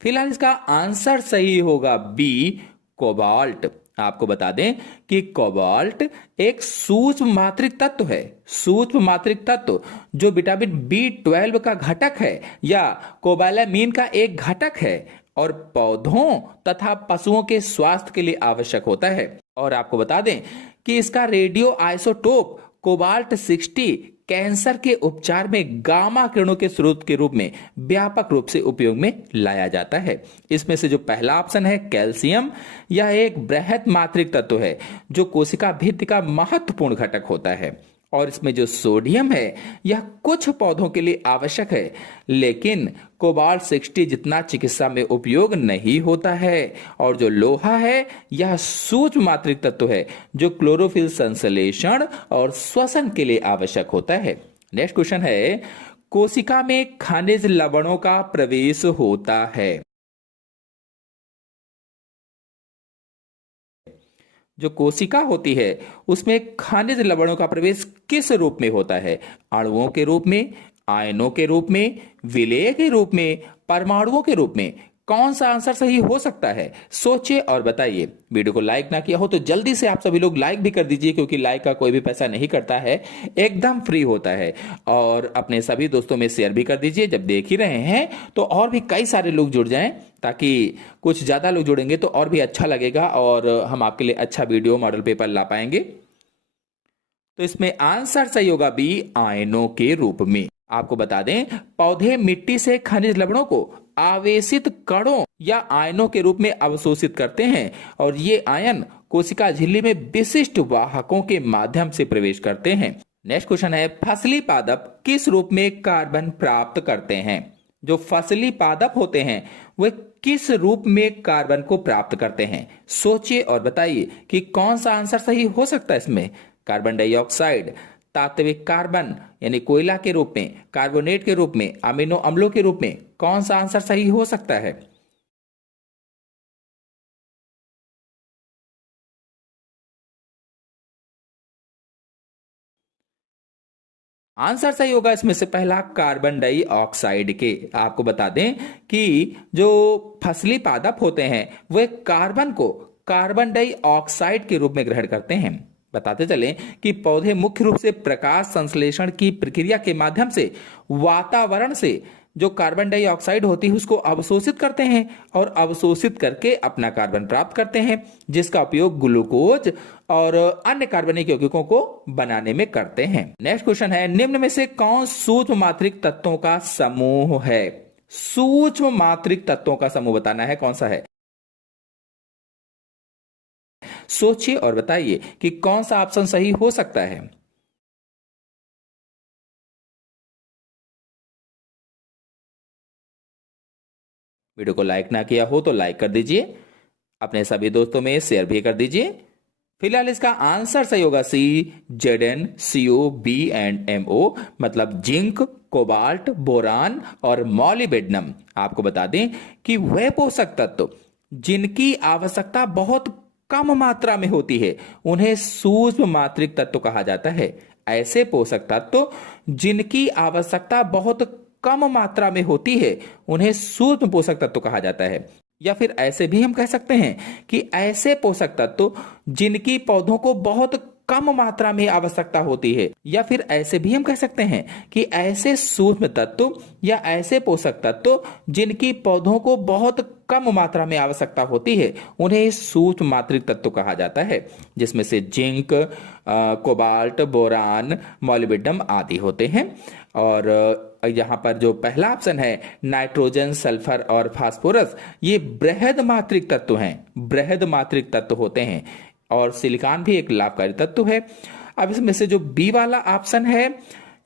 फिलहाल इसका आंसर सही होगा बी, कोबाल्ट। आपको बता दें कि कोबाल्ट एक सूक्ष्म मात्रिक तत्व है, सूक्ष्म मात्रिक तत्व जो विटामिन B12 का घटक है या कोबालामीन का एक घटक है और पौधों तथा पशुओं के स्वास्थ्य के लिए आवश्यक होता है। और आपको बता दें कि इसका रेडियो आइसोटोप कोबाल्ट 60 कैंसर के उपचार में गामा किरणों के स्रोत के रूप में व्यापक रूप से उपयोग में लाया जाता है। इसमें से जो पहला ऑप्शन है कैल्शियम, यह एक बृहत मात्रिक तत्व है जो कोशिका भित्ति का महत्वपूर्ण घटक होता है। और इसमें जो सोडियम है यह कुछ पौधों के लिए आवश्यक है लेकिन कोबाल्ट 60 जितना चिकित्सा में उपयोग नहीं होता है। और जो लोहा है यह सूक्ष्म मात्रिक तत्व है जो क्लोरोफिल संश्लेषण और श्वसन के लिए आवश्यक होता है। नेक्स्ट क्वेश्चन है, कोशिका में खनिज लवणों का प्रवेश होता है। जो कोशिका होती है उसमें खनिज लवणों का प्रवेश किस रूप में होता है? अणुओं के रूप में, आयनों के रूप में, विलेय के रूप में, परमाणुओं के रूप में? कौन सा आंसर सही हो सकता है? सोचिए और बताइए। वीडियो को लाइक ना किया हो तो जल्दी से आप सभी लोग लाइक भी कर दीजिए क्योंकि लाइक का कोई भी पैसा नहीं करता है, एकदम फ्री होता है। और अपने सभी दोस्तों में शेयर भी कर दीजिए। जब देख ही रहे हैं तो और भी कई सारे लोग जुड़ जाएं ताकि कुछ ज्यादा लोग जुड़ेंगे तो और भी अच्छा लगेगा और हम आपके लिए अच्छा वीडियो मॉडल पेपर ला पाएंगे। तो इसमें आंसर सही होगा बी, आयनों के रूप में। आपको बता दें पौधे मिट्टी से खनिज लवणों को आवेशित कणों या आयनों के रूप में अवशोषित करते हैं और ये आयन कोशिका झिल्ली में विशिष्ट वाहकों के माध्यम से प्रवेश करते हैं। नेक्स्ट क्वेश्चन है, फसली पादप किस रूप में कार्बन प्राप्त करते हैं? जो फसली पादप होते हैं वे किस रूप में कार्बन को प्राप्त करते हैं? सोचिए और बताइए कि कौन सा आंसर सही हो सकता है इसमें। कार्बन डाइऑक्साइड, तात्विक कार्बन यानी कोयला के रूप में, कार्बोनेट के रूप में, अमीनो अम्लों के रूप में? कौन सा आंसर सही हो सकता है? आंसर सही होगा इसमें से पहला, कार्बन डाइऑक्साइड के। आपको बता दें कि जो फसली पादप होते हैं वे कार्बन को कार्बन डाइऑक्साइड के रूप में ग्रहण करते हैं। बताते चलें कि पौधे मुख्य रूप से प्रकाश संश्लेषण की प्रक्रिया के माध्यम से वातावरण से जो कार्बन डाइऑक्साइड होती है उसको अवशोषित करते हैं और अवशोषित करके अपना कार्बन प्राप्त करते हैं जिसका उपयोग ग्लूकोज और अन्य कार्बनिक यौगिकों को बनाने में करते हैं। नेक्स्ट क्वेश्चन है, निम्न में से कौन सूक्ष्म मात्रिक तत्वों का समूह है? सूक्ष्म मात्रिक तत्वों का समूह बताना है, कौन सा है? सोचिए और बताइए कि कौन सा ऑप्शन सही हो सकता है। वीडियो को लाइक ना किया हो तो लाइक कर दीजिए, अपने सभी दोस्तों में शेयर भी कर दीजिए। फिलहाल इसका आंसर सही होगा सी, ZnCO, मतलब जिंक, कोबाल्ट, बोरान और मॉलिब्डेनम। आपको बता दें कि वह पोषक तत्व जिनकी आवश्यकता बहुत कम मात्रा में होती है उन्हें सूक्ष्म मात्रिक तत्व कहा जाता है। ऐसे पोषक तत्व जिनकी आवश्यकता बहुत कम मात्रा में होती है उन्हें सूक्ष्म पोषक तत्व कहा जाता है। या फिर ऐसे भी हम कह सकते हैं कि ऐसे पोषक तत्व जिनकी पौधों को बहुत कम मात्रा में आवश्यकता होती है, या फिर ऐसे भी हम कह सकते हैं कि ऐसे सूक्ष्म तत्व या ऐसे पोषक तत्व जिनकी पौधों को बहुत कम मात्रा में आवश्यकता होती है उन्हें सूक्ष्म मात्रिक तत्व कहा जाता है, जिसमें से जिंक, कोबाल्ट, बोरान, मॉलिब्डेनम आदि होते हैं। और यहाँ पर जो पहला ऑप्शन है नाइट्रोजन, सल्फर और फास्फोरस, ये बृहद मात्रिक तत्व हैं, बृहद मात्रिक तत्व होते हैं। और सिलिकॉन भी एक लाभकारी तत्व है। अब इसमें से जो बी वाला ऑप्शन है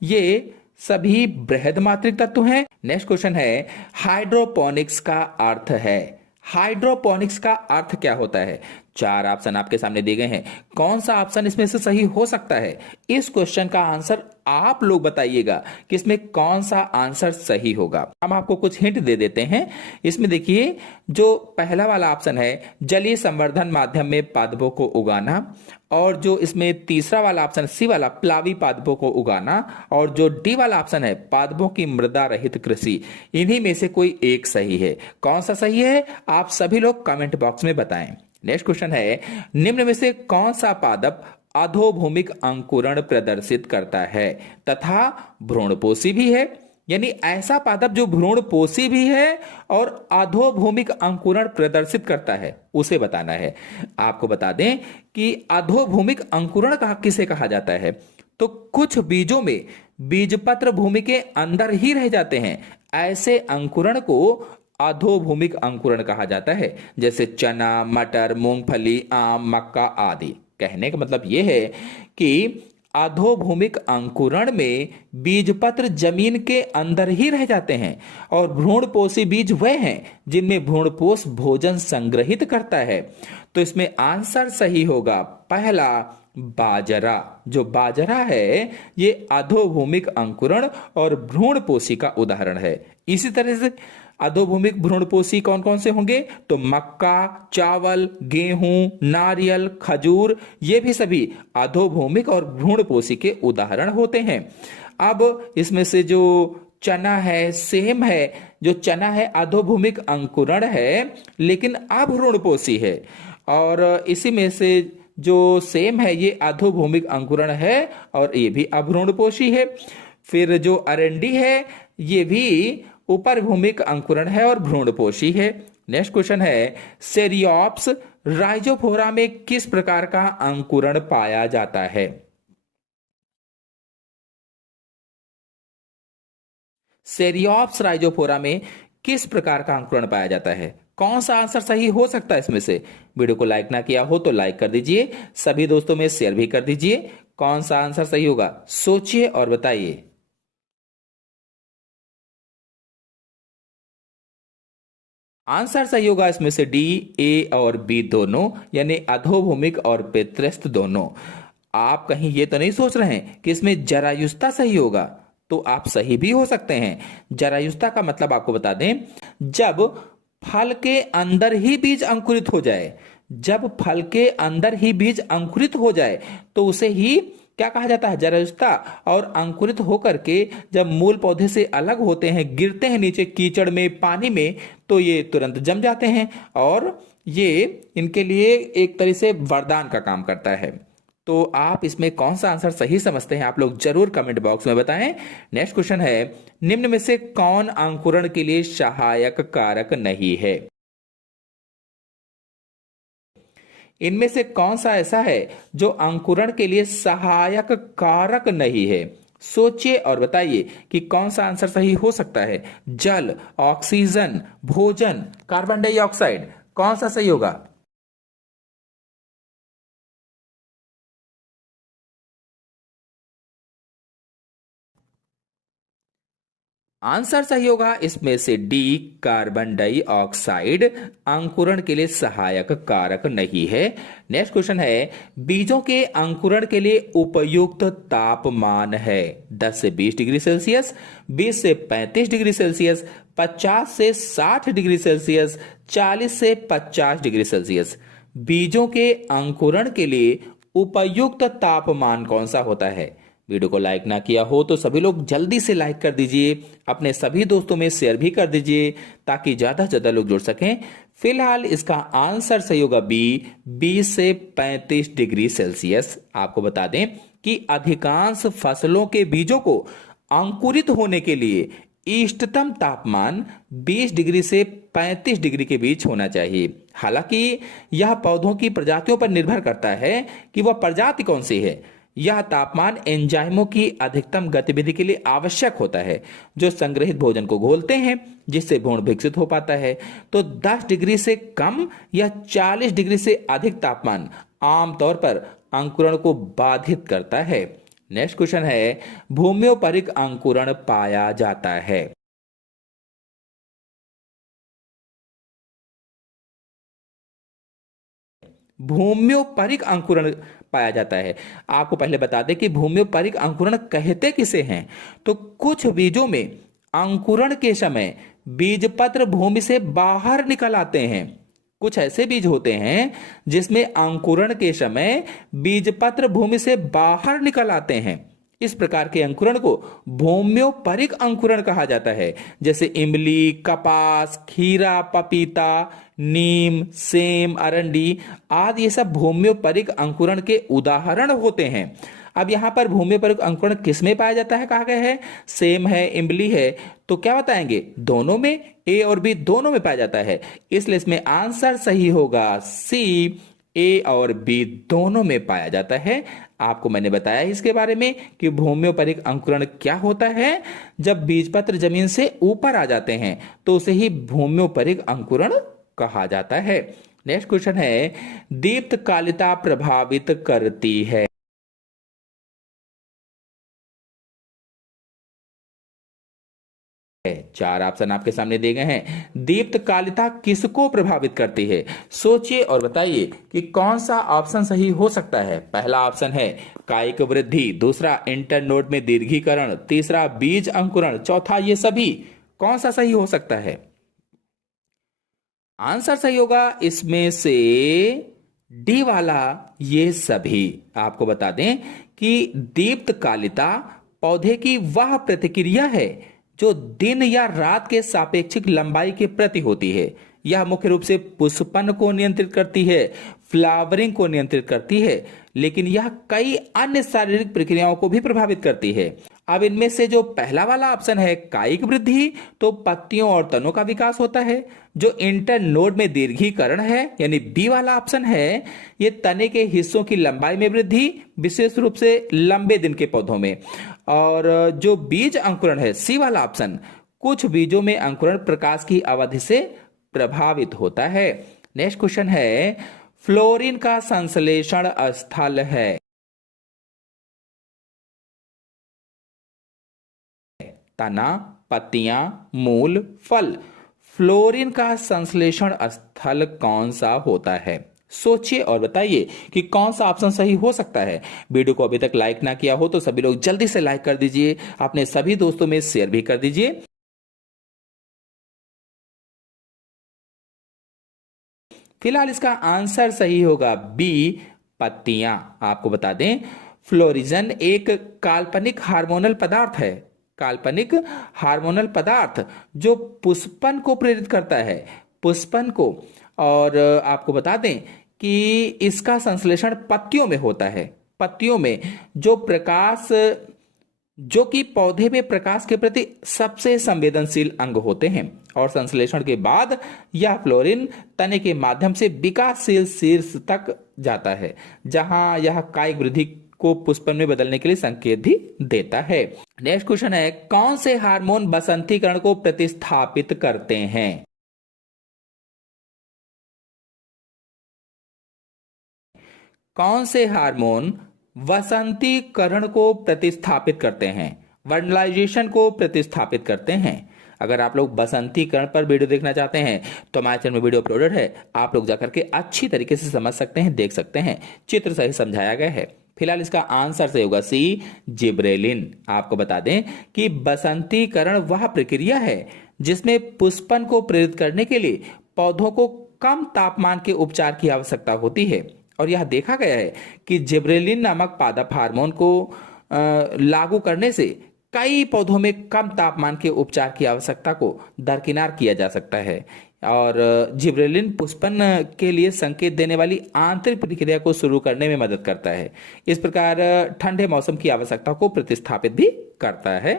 ये सभी बृहद मात्रिक तत्व हैं। नेक्स्ट क्वेश्चन है हाइड्रोपोनिक्स का अर्थ है। हाइड्रोपोनिक्स का अर्थ क्या होता है? चार ऑप्शन आपके सामने दिए गए हैं, कौन सा ऑप्शन इसमें से सही हो सकता है? इस क्वेश्चन का आंसर आप लोग बताइएगा कि इसमें कौन सा आंसर सही होगा। हम आपको कुछ हिंट दे देते हैं। इसमें देखिए जो पहला वाला ऑप्शन है जलीय संवर्धन माध्यम में पादपों को उगाना, और जो इसमें तीसरा वाला ऑप्शन सी वाला प्लावी पादपों को उगाना, और जो डी वाला ऑप्शन है पादपों की मृदा रहित कृषि, इन्हीं में से कोई एक सही है। कौन सा सही है आप सभी लोग कमेंट बॉक्स में बताएं। नेक्स्ट क्वेश्चन है निम्न में से कौन सा पादप अधोभूमिक अंकुरण प्रदर्शित करता है तथा भ्रूणपोषी भी है? यानी ऐसा पादप जो भ्रूणपोषी भी है और अधोभूमिक अंकुरण प्रदर्शित करता है, उसे बताना है। आपको बता दें कि अधोभूमिक अंकुरण किसे कहा जाता है? तो कुछ बीजों में बीजपत्र भूमि के अंदर ही रह जाते हैं, ऐसे अंकुरण को अधोभूमिक अंकुरण कहा जाता है, जैसे चना, मटर, मूंगफली, आम, मक्का आदि। कहने का मतलब यह है कि अधोभूमिक अंकुरण में बीजपत्र जमीन के अंदर ही रह जाते हैं और भ्रूणपोषी बीज वह हैं जिनमें भ्रूणपोष भोजन संग्रहित करता है। तो इसमें आंसर सही होगा पहला बाजरा। जो बाजरा है ये अधोभूमिक अंकुरण और भ्रूणपोषी का उदाहरण है। इसी तरह से अधोभूमिक भ्रूणपोषी कौन कौन से होंगे? तो मक्का, चावल, गेहूं, नारियल, खजूर, ये भी सभी अधोभूमिक और भ्रूणपोषी के उदाहरण होते हैं। अब इसमें से जो चना है, सेम है, जो चना है अधोभूमिक अंकुरण है लेकिन अभ्रूणपोषी है, और इसी में से जो सेम है ये अधोभूमिक अंकुरण है और ये भी अभ्रूणपोषी है। फिर जो अरंडी है ये भी उपरभूमिक अंकुरण है और भ्रूणपोषी है। नेक्स्ट क्वेश्चन है सेरियोप्स राइजोफोरा में किस प्रकार का अंकुरण पाया जाता है? सेरियोप्स राइजोफोरा में किस प्रकार का अंकुरण पाया जाता है? कौन सा आंसर सही हो सकता है इसमें से? वीडियो को लाइक ना किया हो तो लाइक कर दीजिए, सभी दोस्तों में शेयर भी कर दीजिए। कौन सा आंसर सही होगा सोचिए और बताइए। आंसर सही होगा इसमें से डी, ए और बी दोनों, यानी अधोभूमिक और पितृस्थ दोनों। आप कहीं ये तो नहीं सोच रहे हैं कि इसमें जरायुस्ता सही होगा? तो आप सही भी हो सकते हैं। जरायुस्ता का मतलब आपको बता दें, जब फल के अंदर ही बीज अंकुरित हो जाए, जब फल के अंदर ही बीज अंकुरित हो जाए तो उसे ही क्या कहा जाता है? जरायुस्ता। और अंकुरित होकर के जब मूल पौधे से अलग होते हैं, गिरते हैं नीचे कीचड़ में, पानी में, तो ये तुरंत जम जाते हैं और ये इनके लिए एक तरह से वरदान का काम करता है। तो आप इसमें कौन सा आंसर सही समझते हैं आप लोग जरूर कमेंट बॉक्स में बताएं। नेक्स्ट क्वेश्चन है निम्न में से कौन अंकुरण के लिए सहायक कारक नहीं है? इनमें से कौन सा ऐसा है जो अंकुरण के लिए सहायक कारक नहीं है? सोचिए और बताइए कि कौन सा आंसर सही हो सकता है। जल, ऑक्सीजन, भोजन, कार्बन डाइऑक्साइड, कौन सा सही होगा? आंसर सही होगा इसमें से डी, कार्बन डाइऑक्साइड अंकुरण के लिए सहायक कारक नहीं है। नेक्स्ट क्वेश्चन है बीजों के अंकुरण के लिए उपयुक्त तापमान है 10 से 20 डिग्री सेल्सियस, 20 से 35 डिग्री सेल्सियस, 50 से 60 डिग्री सेल्सियस, 40 से 50 डिग्री सेल्सियस। बीजों के अंकुरण के लिए उपयुक्त तापमान कौन सा होता है? वीडियो को लाइक ना किया हो तो सभी लोग जल्दी से लाइक कर दीजिए, अपने सभी दोस्तों में शेयर भी कर दीजिए ताकि ज्यादा से ज्यादा लोग जुड़ सकें। फिलहाल इसका आंसर सही होगा बी, 20 से 35 डिग्री सेल्सियस। आपको बता दें कि अधिकांश फसलों के बीजों को अंकुरित होने के लिए इष्टतम तापमान 20 डिग्री से 35 डिग्री के बीच होना चाहिए। हालांकि यह पौधों की प्रजातियों पर निर्भर करता है कि वह प्रजाति कौन सी है। यह तापमान एंजाइमों की अधिकतम गतिविधि के लिए आवश्यक होता है, जो संग्रहित भोजन को घोलते हैं, जिससे भ्रूण विकसित हो पाता है। तो 10 डिग्री से कम या 40 डिग्री से अधिक तापमान आमतौर पर अंकुरण को बाधित करता है। नेक्स्ट क्वेश्चन है, भूम्योपरिक अंकुरण पाया जाता है। भूम्योपरिक अंकुरण पाया जाता है। आपको पहले बता दें कि भूम्योपरिक अंकुरण कहते किसे हैं। तो कुछ बीजों में अंकुरण के समय बीजपत्र भूमि से बाहर निकल आते हैं। कुछ ऐसे बीज होते हैं जिसमें अंकुरण के समय बीजपत्र भूमि से बाहर निकल आते हैं। इस प्रकार के अंकुरण को भूम्योपरिक अंकुरण कहा जाता है। जैसे इमली, कपास, खीरा, पपीता, नीम, सेम, अरंडी आदि ये सब भूम्योपरिक अंकुरण के उदाहरण होते हैं। अब यहां पर भूम्योपरिक अंकुरण किस में पाया जाता है कहा गया है, सेम है, इमली है, तो क्या बताएंगे, दोनों में, ए और बी दोनों में पाया जाता है। इसलिए इसमें आंसर सही होगा सी, ए और बी दोनों में पाया जाता है। आपको मैंने बताया इसके बारे में कि भूम्योपरिक अंकुरण क्या होता है। जब बीजपत्र जमीन से ऊपर आ जाते हैं तो उसे ही भूम्योपरिक अंकुरण कहा जाता है। नेक्स्ट क्वेश्चन है, दीप्तकालिता प्रभावित करती है। चार ऑप्शन आपके सामने दिए गए हैं। दीप्तकालिता किसको प्रभावित करती है? सोचिए और बताइए कि कौन सा ऑप्शन सही हो सकता है। पहला ऑप्शन है कायिक वृद्धि, दूसरा इंटरनोड में दीर्घीकरण, तीसरा बीज अंकुरण, चौथा ये सभी। कौन सा सही हो सकता है? आंसर सही होगा इसमें से डी वाला, ये सभी। आपको बता दें कि दीप्तकालिता पौधे की वह प्रतिक्रिया है जो दिन या रात के सापेक्षिक लंबाई के प्रति होती है। यह मुख्य रूप से पुष्पन को नियंत्रित करती है, फ्लावरिंग को नियंत्रित करती है, लेकिन यह कई अन्य शारीरिक प्रक्रियाओं को भी प्रभावित करती है। अब इनमें से जो पहला वाला ऑप्शन है कायिक वृद्धि, तो पत्तियों और तनों का विकास होता है। जो इंटरनोड में दीर्घीकरण है यानी बी वाला ऑप्शन है, ये तने के हिस्सों की लंबाई में वृद्धि, विशेष रूप से लंबे दिन के पौधों में। और जो बीज अंकुरण है सी वाला ऑप्शन, कुछ बीजों में अंकुरण प्रकाश की अवधि से प्रभावित होता है। नेक्स्ट क्वेश्चन है, फ्लोरीन का संश्लेषण स्थल है। तना, पत्तियां, मूल, फल। फ्लोरीन का संश्लेषण स्थल कौन सा होता है? सोचिए और बताइए कि कौन सा ऑप्शन सही हो सकता है। वीडियो को अभी तक लाइक ना किया हो तो सभी लोग जल्दी से लाइक कर दीजिए, अपने सभी दोस्तों में शेयर भी कर दीजिए। फिलहाल इसका आंसर सही होगा बी, पत्तियां। आपको बता दें फ्लोरिजन एक काल्पनिक हार्मोनल पदार्थ है, काल्पनिक हार्मोनल पदार्थ जो पुष्पन को प्रेरित करता है, पुष्पन को। और आपको बता दें कि इसका संश्लेषण पत्तियों में होता है। पत्तियों में जो प्रकाश, जो कि पौधे में प्रकाश के प्रति सबसे संवेदनशील अंग होते हैं, और संश्लेषण के बाद यह फ्लोरीन तने के माध्यम से विकासशील शीर्ष तक जाता है, जहां यह कायिक वृद्धि को पुष्पन में बदलने के लिए संकेत भी देता है। नेक्स्ट क्वेश्चन है, कौन से हार्मोन बसंतीकरण को प्रतिस्थापित करते हैं? कौन से हार्मोन वसंतीकरण को प्रतिस्थापित करते हैं, वर्नलाइजेशन को प्रतिस्थापित करते हैं? अगर आप लोग बसंतीकरण पर वीडियो देखना चाहते हैं तो हमारे चैनल में वीडियो अपलोडेड है, आप लोग जाकर के अच्छी तरीके से समझ सकते हैं, देख सकते हैं, चित्र सही समझाया गया है। फिलहाल इसका आंसर सही होगा सी, जिब्रेलिन। आपको बता दें कि बसंतीकरण वह प्रक्रिया है जिसमें पुष्पन को प्रेरित करने के लिए पौधों को कम तापमान के उपचार की आवश्यकता होती है। और यह देखा गया है कि जिब्रेलिन नामक पादप हार्मोन को लागू करने से कई पौधों में कम तापमान के उपचार की आवश्यकता को दरकिनार किया जा सकता है। और जिबरेलिन पुष्पन के लिए संकेत देने वाली आंतरिक प्रक्रिया को शुरू करने में मदद करता है। इस प्रकार ठंडे मौसम की आवश्यकता को प्रतिस्थापित भी करता है।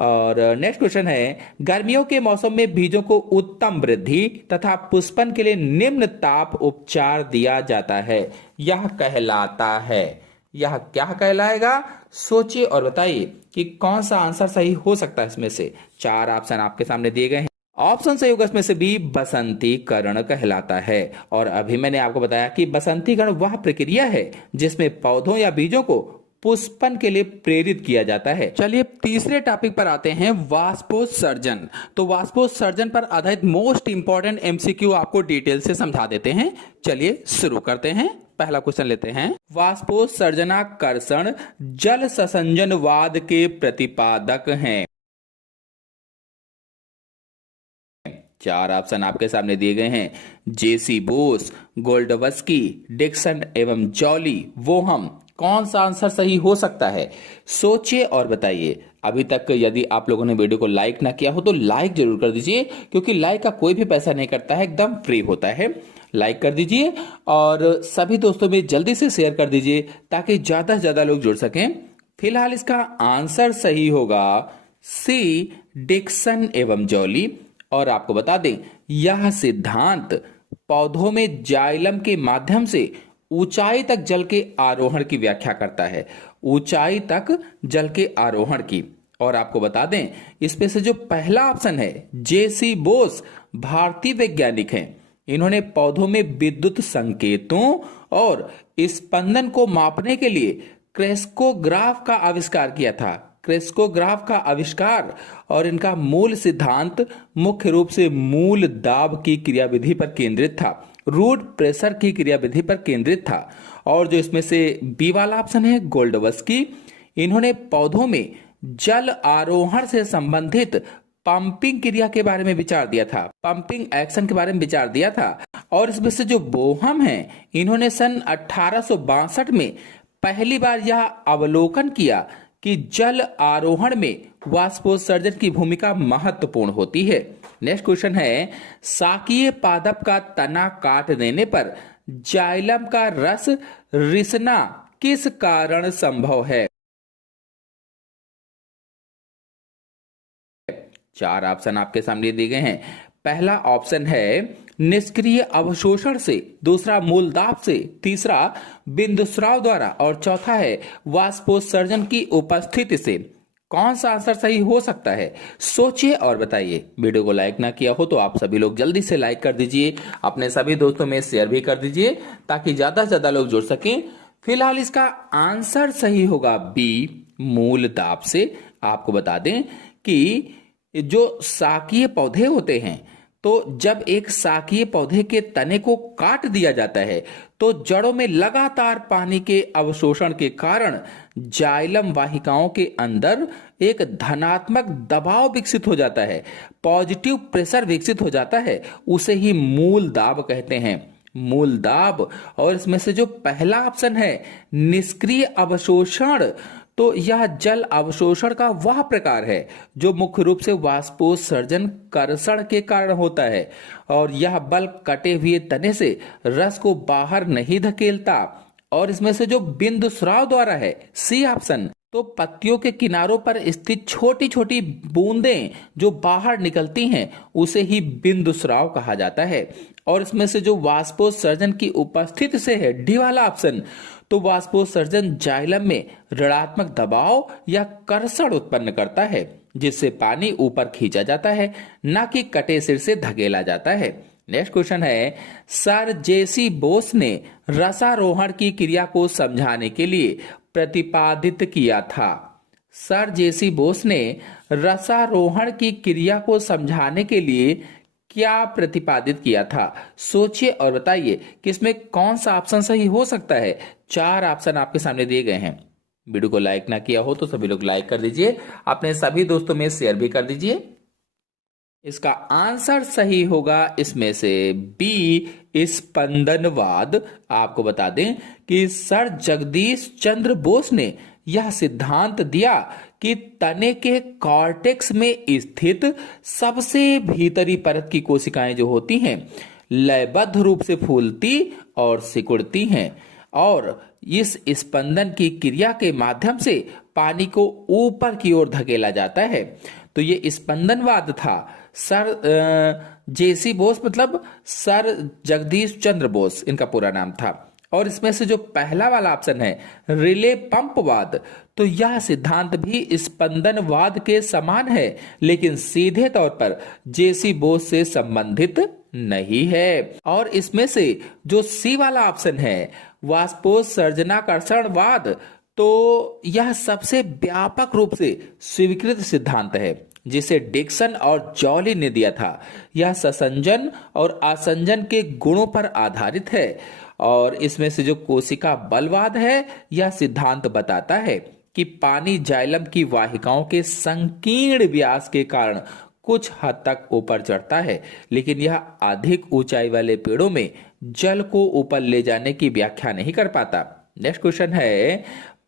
और नेक्स्ट क्वेश्चन है, गर्मियों के मौसम में बीजों को उत्तम वृद्धि तथा पुष्पन के लिए निम्न ताप उपचार दिया जाता है। यह कहलाता है, यह क्या कहलाएगा? सोचिए और बताइए कि कौन सा आंसर सही हो सकता है। इसमें से 4 ऑप्शन आपके सामने दिए गए हैं। ऑप्शन सही होगा इसमें से बी, बसंतीकरण कहलाता है। और अभी मैंने आपको बताया कि बसंतीकरण वह प्रक्रिया है जिसमें पौधों या बीजों को पुष्पन के लिए प्रेरित किया जाता है। चलिए तीसरे टॉपिक पर आते हैं, वाष्पोत्सर्जन। तो वाष्पोत्सर्जन पर आधारित मोस्ट इंपॉर्टेंट एमसीक्यू आपको डिटेल से समझा देते हैं। चलिए शुरू करते हैं। पहला क्वेश्चन लेते हैं, वाष्पोत्सर्जनाकर्षण जल ससंजनवाद के प्रतिपादक हैं। 4 ऑप्शन आपके सामने दिए गए हैं, जेसी बोस, गोल्डवस्की, डिक्सन एवं जॉली वोहम। कौन सा आंसर सही हो सकता है? सोचिए और बताइए। अभी तक यदि आप लोगों ने वीडियो को लाइक ना किया हो तो लाइक जरूर कर दीजिए, क्योंकि लाइक का कोई भी पैसा नहीं करता है, एकदम फ्री होता है। लाइक कर दीजिए और सभी दोस्तों में जल्दी से शेयर कर दीजिए ताकि ज्यादा से ज्यादा लोग जुड़ सकें। फिलहाल इसका आंसर सही होगा सी, डिक्सन एवं जॉली। और आपको बता दें, यह सिद्धांत पौधों में जाइलम के माध्यम से ऊंचाई तक जल के आरोहण की व्याख्या करता है, ऊंचाई तक जल के आरोहण की। और आपको बता दें, इसमें से जो पहला ऑप्शन है, जेसी बोस भारतीय वैज्ञानिक हैं। इन्होंने पौधों में विद्युत संकेतों और स्पंदन को मापने के लिए क्रेस्कोग्राफ का आविष्कार किया था। क्रेस्कोग्राफ का आविष्कार और इनका मूल सिद्धांत मुख्य रूप से मूल दाब की क्रियाविधि पर केंद्रित था, रूट प्रेशर की क्रियाविधि पर केंद्रित था। और जो इसमें से बी वाला ऑप्शन है, गोल्डवस्की, इन्होंने पौधों में जल आरोहण से संबंधित पंपिंग क्रिया के बारे में विचार दिया था, पंपिंग एक्शन के बारे में विचार दिया था। और इसमें से जो बोहम है, इन्होंने सन 1862 में पहली बार यह अवलोकन किया कि जल आरोहण में वाष्पोत्सर्जन की भूमिका महत्वपूर्ण होती है। नेक्स्ट क्वेश्चन है, साकीय पादप का तना काट देने पर जाइलम का रस रिसना किस कारण संभव है? 4 ऑप्शन आपके सामने दिए गए हैं। पहला ऑप्शन है निष्क्रिय अवशोषण से, दूसरा मूल दाब से, तीसरा बिंदुस्राव द्वारा और चौथा है वाष्पोत्सर्जन की उपस्थिति से। कौन सा आंसर सही हो सकता है? सोचिए और बताइए। वीडियो को लाइक ना किया हो तो आप सभी लोग जल्दी से लाइक कर दीजिए, अपने सभी दोस्तों में शेयर भी कर दीजिए ताकि ज्यादा से ज्यादा लोग जुड़ सकें। फिलहाल इसका आंसर सही होगा बी, मूल दाब से। आपको बता दें कि जो शाकीय पौधे होते हैं, तो जब एक शाकीय पौधे के तने को काट दिया जाता है तो जड़ों में लगातार पानी के अवशोषण के कारण जाइलम वाहिकाओं के अंदर एक धनात्मक दबाव विकसित हो जाता है, पॉजिटिव प्रेशर विकसित हो जाता है। उसे ही मूल दाब कहते हैं, मूल दाब। और इसमें से जो पहला ऑप्शन है निष्क्रिय अवशोषण, तो यह जल अवशोषण का वह प्रकार है जो मुख्य रूप से वाष्पोत्सर्जन कर्षण के कारण होता है। और यह बल कटे हुए तने से रस को बाहर नहीं धकेलता। और इसमें से जो बिंदुस्राव द्वारा है, सी ऑप्शन, तो पत्तियों के किनारों पर स्थित छोटी छोटी बूंदें जो बाहर निकलती हैं उसे ही बिंदुस्राव कहा जाता है। और इसमें से जो वाष्पोत्सर्जन की उपस्थिति से है, डी वाला ऑप्शन, तो वाष्पोत्सर्जन जाइलम में ऋणात्मक दबाव या कर्षण उत्पन्न करता है जिससे पानी ऊपर खींचा जाता है, न कि कटे सिर से धकेला जाता है। नेक्स्ट क्वेश्चन है, सर जेसी बोस ने रसारोहण की क्रिया को समझाने के लिए प्रतिपादित किया था। सर जेसी बोस ने रसारोहण की क्रिया को समझाने के लिए क्या प्रतिपादित किया था? सोचिए और बताइए कि इसमें कौन सा ऑप्शन सही हो सकता है। 4 ऑप्शन आपके सामने दिए गए हैं। वीडियो को लाइक ना किया हो तो सभी लोग लाइक कर दीजिए, अपने सभी दोस्तों में शेयर भी कर दीजिए। इसका आंसर सही होगा इसमें से बी, स्पंदनवाद। आपको बता दें कि सर जगदीश चंद्र बोस ने यह सिद्धांत दिया कि तने के कॉर्टेक्स में स्थित सबसे भीतरी परत की कोशिकाएं जो होती हैं लयबद्ध रूप से फूलती और सिकुड़ती हैं और इस स्पंदन की क्रिया के माध्यम से पानी को ऊपर की ओर धकेला जाता है। तो ये स्पंदनवाद था। सर जेसी बोस मतलब सर जगदीश चंद्र बोस इनका पूरा नाम था। और इसमें से जो पहला वाला ऑप्शन है रिले पंपवाद, तो यह सिद्धांत भी स्पंदनवाद के समान है लेकिन सीधे तौर पर जेसी बोस से संबंधित नहीं है। और इसमें से जो सी वाला ऑप्शन है वाष्पोत्सर्जनाकर्षणवाद, तो यह सबसे व्यापक रूप से स्वीकृत सिद्धांत है जिसे डिक्सन और जॉली ने दिया था। यह ससंजन और आसंजन के गुणों पर आधारित है। और इसमें से जो कोशिका बलवाद है यह सिद्धांत बताता है कि पानी जाइलम की वाहिकाओं के संकीर्ण व्यास के कारण कुछ हद तक ऊपर चढ़ता है लेकिन यह अधिक ऊंचाई वाले पेड़ों में जल को ऊपर ले जाने की व्याख्या नहीं कर पाता। नेक्स्ट क्वेश्चन है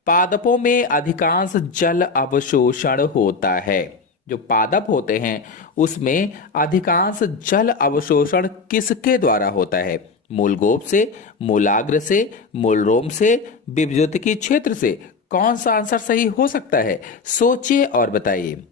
पादपों में अधिकांश जल अवशोषण होता है। जो पादप होते हैं उसमें अधिकांश जल अवशोषण किसके द्वारा होता है? मूलगोप से, मूलाग्र से, मूलरोम से, विभज्योतिकी क्षेत्र से? कौन सा आंसर सही हो सकता है? सोचिए और बताइए।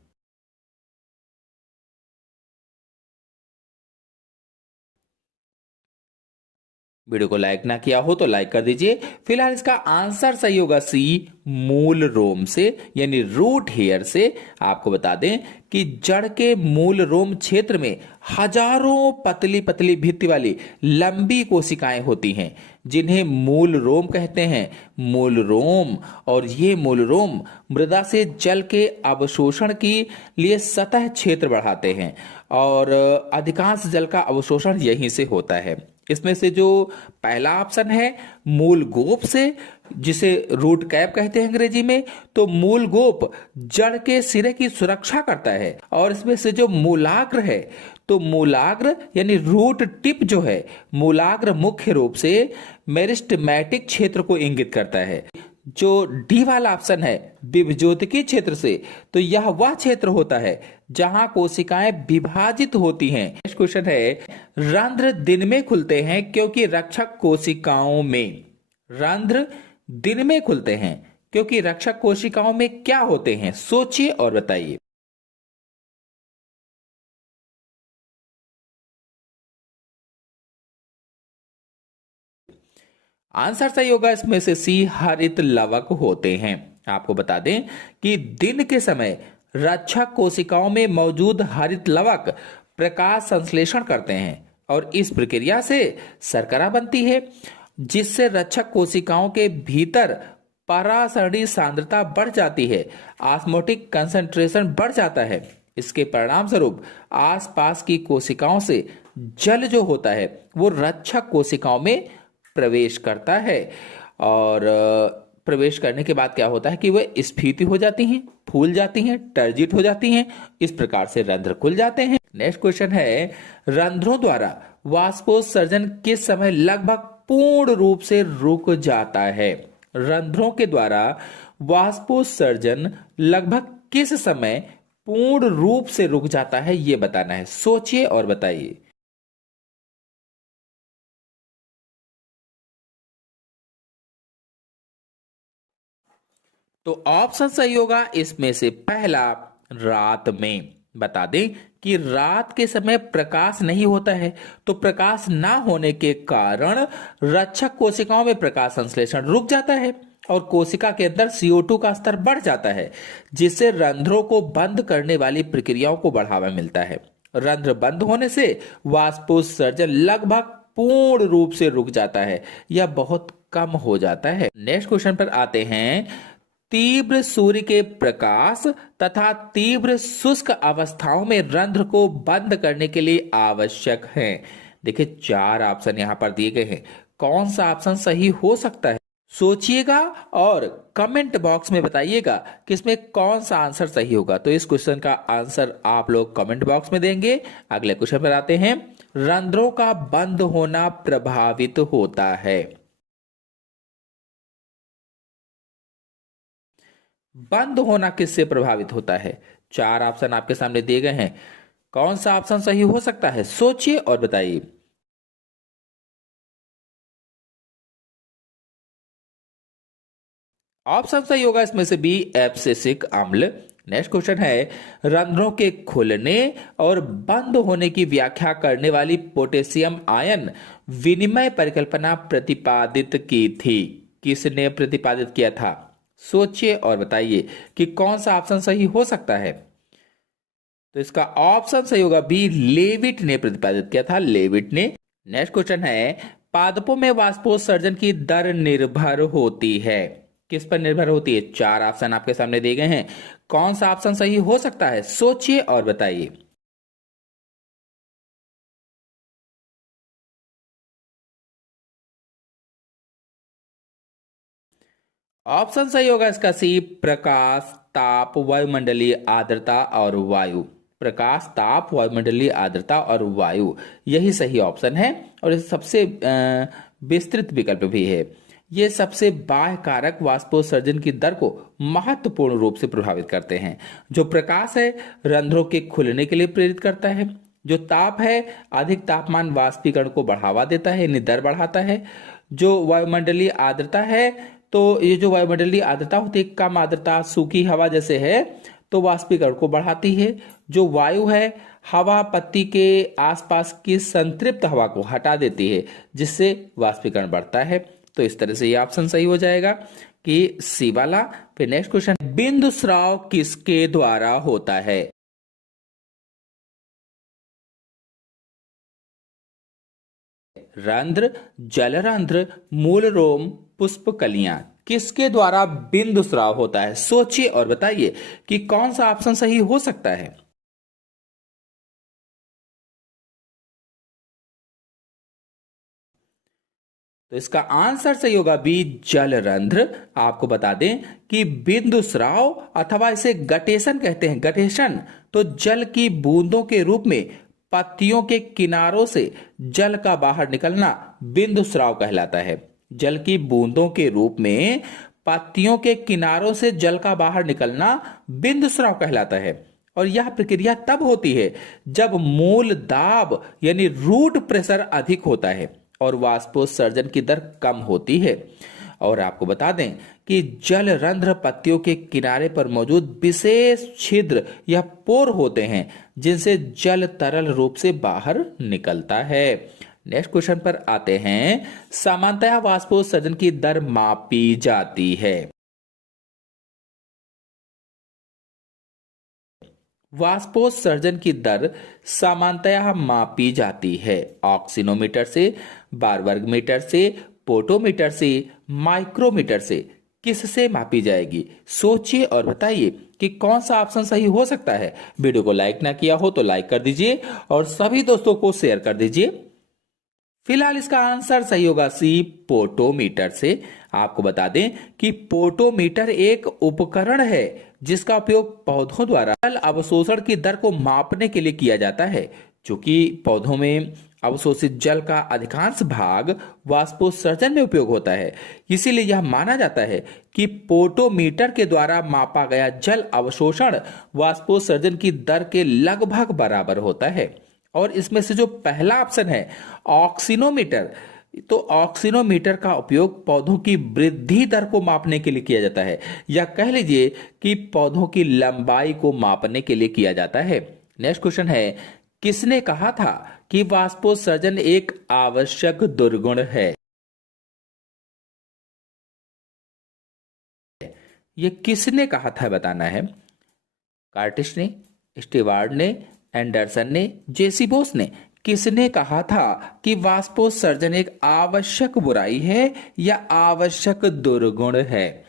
वीडियो को लाइक ना किया हो तो लाइक कर दीजिए। फिलहाल इसका आंसर सही होगा सी, मूल रोम से यानी रूट हेयर से। आपको बता दें कि जड़ के मूल रोम क्षेत्र में हजारों पतली पतली भित्ति वाली लंबी कोशिकाएं होती हैं जिन्हें मूल रोम कहते हैं। मूल रोम, और ये मूल रोम मृदा से जल के अवशोषण के लिए सतह क्षेत्र बढ़ाते हैं और अधिकांश जल का अवशोषण यहीं से होता है। इसमें से जो पहला ऑप्शन है मूल गोप से, जिसे रूट कैप कहते हैं अंग्रेजी में, तो मूल गोप जड़ के सिरे की सुरक्षा करता है। और इसमें से जो मूलाग्र है, तो मूलाग्र यानी रूट टिप जो है, मूलाग्र मुख्य रूप से मेरिस्टेमेटिक क्षेत्र को इंगित करता है। जो डी वाला ऑप्शन है विभज्योतिकी क्षेत्र से, तो यह वह क्षेत्र होता है जहां कोशिकाएं विभाजित होती हैं। नेक्स्ट क्वेश्चन है रंध्र दिन में खुलते हैं क्योंकि रक्षक कोशिकाओं में, रंध्र दिन में खुलते हैं क्योंकि रक्षक कोशिकाओं में क्या होते हैं? सोचिए और बताइए। आंसर सही होगा इसमें से सी, हरित लवक होते हैं। आपको बता दें कि दिन के समय रक्षक कोशिकाओं में मौजूद हरित लवक प्रकाश संश्लेषण करते हैं और इस प्रक्रिया से शर्करा बनती है जिससे रक्षक कोशिकाओं के भीतर परासरणी सांद्रता बढ़ जाती है, ऑस्मोटिक कंसंट्रेशन बढ़ जाता है। इसके परिणाम स्वरूप आसपास की कोशिकाओं से जल जो होता है वो रक्षक कोशिकाओं में प्रवेश करता है और प्रवेश करने के बाद क्या होता है कि वह स्फीति हो जाती हैं, फूल जाती हैं, टर्जिट हो जाती हैं। इस प्रकार से रंध्र खुल जाते हैं। नेक्स्ट क्वेश्चन है रंध्रों द्वारा वाष्पोत्सर्जन किस समय लगभग पूर्ण रूप से रुक जाता है? रंध्रों के द्वारा वाष्पोत्सर्जन लगभग किस समय पूर्ण रूप से रुक जाता है, यह बताना है। सोचिए और बताइए। तो ऑप्शन सही होगा इसमें से पहला, रात में। बता दें कि रात के समय प्रकाश नहीं होता है, तो प्रकाश ना होने के कारण रक्षक कोशिकाओं में प्रकाश संश्लेषण रुक जाता है और कोशिका के अंदर CO2 का स्तर बढ़ जाता है जिससे रंध्रों को बंद करने वाली प्रक्रियाओं को बढ़ावा मिलता है। रंध्र बंद होने से वाष्पोत्सर्जन लगभग पूर्ण रूप से रुक जाता है या बहुत कम हो जाता है। नेक्स्ट क्वेश्चन पर आते हैं। तीव्र सूर्य के प्रकाश तथा तीव्र शुष्क अवस्थाओं में रंध्र को बंद करने के लिए आवश्यक है। देखिए 4 ऑप्शन यहां पर दिए गए हैं, कौन सा ऑप्शन सही हो सकता है? सोचिएगा और कमेंट बॉक्स में बताइएगा कि इसमें कौन सा आंसर सही होगा। तो इस क्वेश्चन का आंसर आप लोग कमेंट बॉक्स में देंगे। अगले क्वेश्चन पर आते हैं। रंध्रों का बंद होना प्रभावित होता है। बंद होना किससे प्रभावित होता है? चार ऑप्शन आपके सामने दिए गए हैं, कौन सा ऑप्शन सही हो सकता है? सोचिए और बताइए। ऑप्शन सही होगा इसमें से बी, एब्सिसिक अम्ल। नेक्स्ट क्वेश्चन है, रंध्रों के खुलने और बंद होने की व्याख्या करने वाली पोटेशियम आयन विनिमय परिकल्पना प्रतिपादित की थी? किसने प्रतिपादित किया था? सोचिए और बताइए कि कौन सा ऑप्शन सही हो सकता है। तो इसका ऑप्शन सही होगा बी, लेविट ने प्रतिपादित किया था, लेविट ने। नेक्स्ट क्वेश्चन है, पादपों में वाष्पोत्सर्जन की दर निर्भर होती है, किस पर निर्भर होती है? चार ऑप्शन आपके सामने दिए गए हैं, कौन सा ऑप्शन सही हो सकता है? सोचिए और बताइए। ऑप्शन सही होगा इसका सी, प्रकाश, ताप, वायुमंडलीय आर्द्रता और वायु। प्रकाश, ताप, वायुमंडलीय आर्द्रता और वायु, यही सही ऑप्शन है और ये सबसे विस्तृत विकल्प भी है। ये सबसे बाह्य कारक वाष्पोत्सर्जन की दर को महत्वपूर्ण रूप से प्रभावित करते हैं। जो प्रकाश है, रंध्रों के खुलने के लिए प्रेरित करता है। जो ताप है, अधिक तापमान वाष्पीकरण को बढ़ावा देता है, यानी दर बढ़ाता है। जो वायुमंडलीय आर्द्रता है, तो ये जो वायुमंडलीय आर्द्रता होती है, कम आर्द्रता, सूखी हवा जैसे है, तो वाष्पीकरण को बढ़ाती है। जो वायु है, हवा पत्ती के आसपास की संतृप्त हवा को हटा देती है, जिससे वाष्पीकरण बढ़ता है। तो इस तरह से ये ऑप्शन सही हो जाएगा कि सी वाला। फिर नेक्स्ट क्वेश्चन, बिंदु स्राव किसके द्वारा होता है? रंध्र, जलरंध्र, मूल रोम, पुष्पकलियां, किसके द्वारा बिंदु स्राव होता है? सोचिए और बताइए कि कौन सा ऑप्शन सही हो सकता है। तो इसका आंसर सही होगा बी, जलरंध्र। आपको बता दें कि बिंदु स्राव अथवा इसे गटेशन कहते हैं, गटेशन, तो जल की बूंदों के रूप में पत्तियों के किनारों से जल का बाहर निकलना बिंदु स्राव कहलाता है। जल की बूंदों के रूप में पत्तियों के किनारों से जल का बाहर निकलना बिंदु स्राव कहलाता है। और यह प्रक्रिया तब होती है जब मूल दाब यानी रूट प्रेशर अधिक होता है और वाष्पोत्सर्जन की दर कम होती है। और आपको बता दें कि जल रंध्र पत्तियों के किनारे पर मौजूद विशेष छिद्र या पोर होते हैं, जिनसे जल तरल रूप से बाहर निकलता है। नेक्स्ट क्वेश्चन पर आते हैं, सामान्यतः वाष्पोत्सर्जन की दर मापी जाती है। वाष्पोत्सर्जन की दर सामान्यतः मापी जाती है ऑक्सीनोमीटर से, बार वर्ग मीटर से, पोटोमीटर से, माइक्रोमीटर से। किससे मापी जाएगी? सोचिए और बताइए कि कौन सा ऑप्शन सही हो सकता है। वीडियो को लाइक ना किया हो तो लाइक कर दीजिए और सभी दोस्तों को शेयर कर दीजिए। फिलहाल इसका आंसर सही होगा सी, पोटोमीटर से। आपको बता दें कि पोटोमीटर एक उपकरण है जिसका उपयोग पौधों द्वारा जल अवशोषण की दर को मापने के लिए किया जाता है। चूंकि पौधों में अवशोषित जल का अधिकांश भाग वाष्पोत्सर्जन में उपयोग होता है, इसीलिए यह माना जाता है कि पोटोमीटर के द्वारा मापा गया जल अवशोषण वाष्पोत्सर्जन की दर के लगभग बराबर होता है। और इसमें से जो पहला ऑप्शन है ऑक्सीनोमीटर, तो ऑक्सीनोमीटर का उपयोग पौधों की वृद्धि दर को मापने के लिए किया जाता है, या कह लीजिए कि पौधों की लंबाई को मापने के लिए किया जाता है। नेक्स्ट क्वेश्चन है, किसने कहा था कि वाष्पोत्सर्जन एक आवश्यक दुर्गुण है? यह किसने कहा था बताना है। कार्टिस ने, स्टीवार्ड ने, एंडरसन ने, जेसी बोस ने। किसने कहा था कि वाष्पोत्सर्जन एक आवश्यक बुराई है या आवश्यक दुर्गुण है?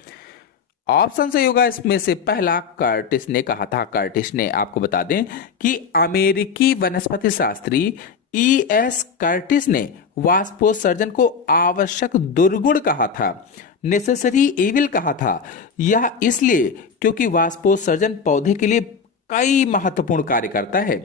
ऑप्शन सही होगा इसमें से पहला, कर्टिस ने कहा था। कर्टिस ने। आपको बता दें कि अमेरिकी वनस्पति शास्त्री E.S. कर्टिस ने वाष्पोत्सर्जन को आवश्यक दुर्गुण कहा था, नेसेसरी एविल कहा था। यह इसलिए क्योंकि वाष्पोत्सर्जन पौधे के लिए कई महत्वपूर्ण कार्य करता है,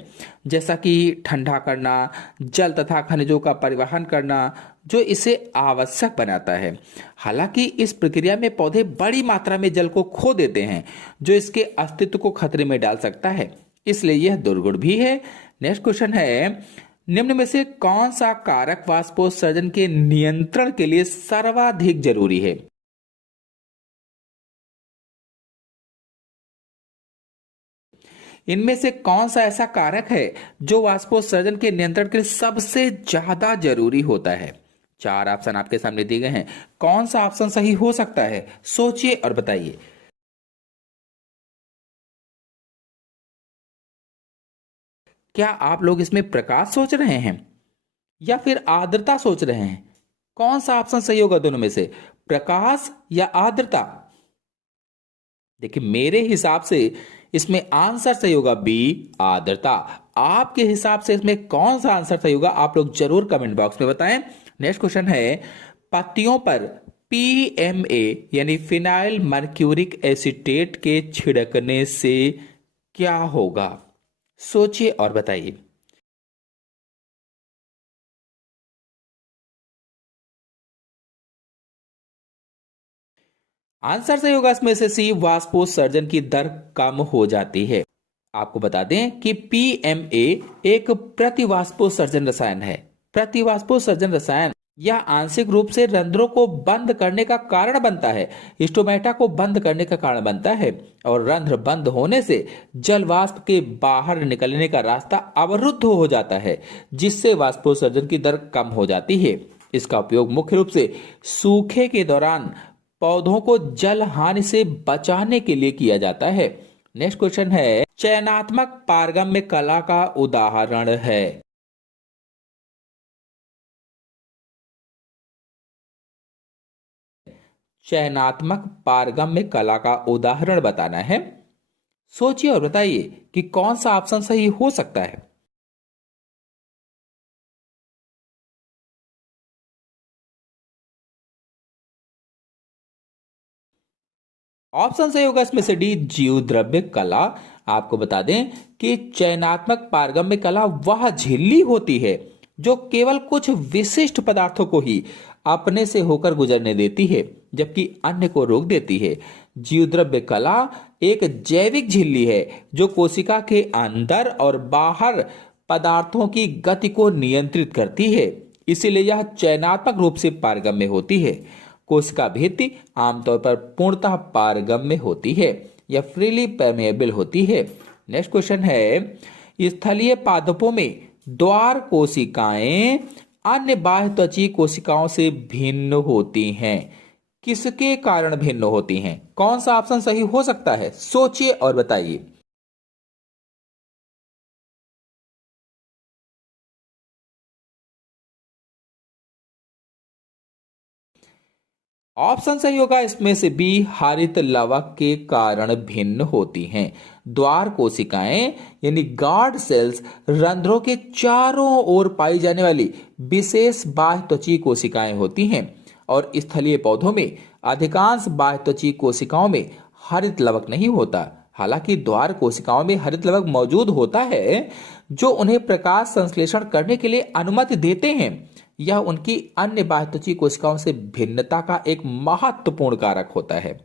जैसा कि ठंडा करना, जल तथा खनिजों का परिवहन करना, जो इसे आवश्यक बनाता है। हालांकि इस प्रक्रिया में पौधे बड़ी मात्रा में जल को खो देते हैं, जो इसके अस्तित्व को खतरे में डाल सकता है, इसलिए यह दुर्गुण भी है। नेक्स्ट क्वेश्चन है, निम्न में से कौन सा कारक वाष्पोत्सर्जन के नियंत्रण के लिए सर्वाधिक जरूरी है? इनमें से कौन सा ऐसा कारक है जो वाष्पोत्सर्जन के नियंत्रण के लिए सबसे ज्यादा जरूरी होता है? चार ऑप्शन आपके सामने दिए गए हैं। कौन सा ऑप्शन सही हो सकता है? सोचिए और बताइए। क्या आप लोग इसमें प्रकाश सोच रहे हैं या फिर आर्द्रता सोच रहे हैं? कौन सा ऑप्शन सही होगा दोनों में से, प्रकाश या आर्द्रता? देखिए, मेरे हिसाब से इसमें आंसर सही होगा बी, आर्द्रता। आपके हिसाब से इसमें कौन सा आंसर सही होगा, आप लोग जरूर कमेंट बॉक्स में बताएं। नेक्स्ट क्वेश्चन है, पत्तियों पर पीएमए यानी फिनाइल मर्क्यूरिक एसीटेट के छिड़कने से क्या होगा? सोचिए और बताइए। आंसर सही होगा इसमें से सी, वाष्पोत्सर्जन की दर कम हो जाती है। आपको बता दें कि पीएमए एक प्रतिवाष्पोत्सर्जन रसायन है। प्रतिवाष्पोत्सर्जन रसायन यह आंशिक रूप से रंध्रों को बंद करने का कारण बनता है, स्टोमेटा को बंद करने का कारण बनता है, और रंध्र बंद होने से जल वाष्प के बाहर निकलने का रास्ता अवरुद्ध हो जाता है, जिससे वाष्पोत्सर्जन की दर कम हो जाती है। इसका उपयोग मुख्य रूप से सूखे के दौरान पौधों को जल हानि से बचाने के लिए किया जाता है। नेक्स्ट क्वेश्चन है, चयनात्मक पारगम्य कला का उदाहरण है। चयनात्मक पारगम्य कला का उदाहरण बताना है। सोचिए और बताइए कि कौन सा ऑप्शन सही हो सकता है। ऑप्शन सही होगा इसमें से डी, जीव द्रव्य कला। आपको बता दें कि चयनात्मक पारगम्य कला वह झिल्ली होती है जो केवल कुछ विशिष्ट पदार्थों को ही अपने से होकर गुजरने देती है, जबकि अन्य को रोक देती है। जीव द्रव्य कला एक जैविक झिल्ली है जो कोशिका के अंदर और बाहर पदार्थों की गति को नियंत्रित करती है, इसीलिए यह चयनात्मक रूप से पारगम्य होती है। कोशिका भित्ति आमतौर पर पूर्णतः पारगम्य होती है या फ्रीली परमेएबल होती है। नेक्स्ट क्वेश्चन है, स्थलीय पादपों में द्वार कोशिकाएं अन्य बाह्य त्वचीय कोशिकाओं से भिन्न होती हैं। किसके कारण भिन्न होती हैं? कौन सा ऑप्शन सही हो सकता है? सोचिए और बताइए। ऑप्शन सही होगा इसमें से बी, हरित लवक के कारण भिन्न होती हैं। द्वार कोशिकाएं यानी गार्ड सेल्स रंध्रों के चारों ओर पाई जाने वाली विशेष बाह्य त्वचीय कोशिकाएं होती हैं, और स्थलीय पौधों में अधिकांश बाह्य त्वचीय कोशिकाओं में हरित लवक नहीं होता। हालांकि द्वार कोशिकाओं में हरित लवक मौजूद होता है, जो उन्हें प्रकाश संश्लेषण करने के लिए अनुमति देते हैं। यह उनकी अन्य बाह्य त्वचीय कोशिकाओं से भिन्नता का एक महत्वपूर्ण कारक होता है,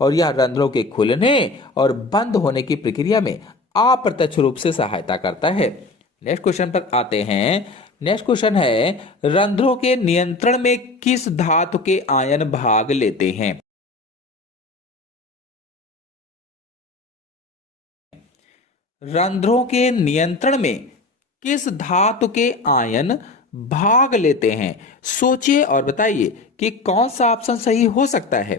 और यह रंध्रों के खुलने और बंद होने की प्रक्रिया में अप्रत्यक्ष रूप से सहायता करता है। नेक्स्ट क्वेश्चन पर आते हैं। नेक्स्ट क्वेश्चन है, रंध्रों के नियंत्रण में किस धातु के आयन भाग लेते हैं? रंध्रों के नियंत्रण में किस धातु के आयन भाग लेते हैं? सोचिए और बताइए कि कौन सा ऑप्शन सही हो सकता है।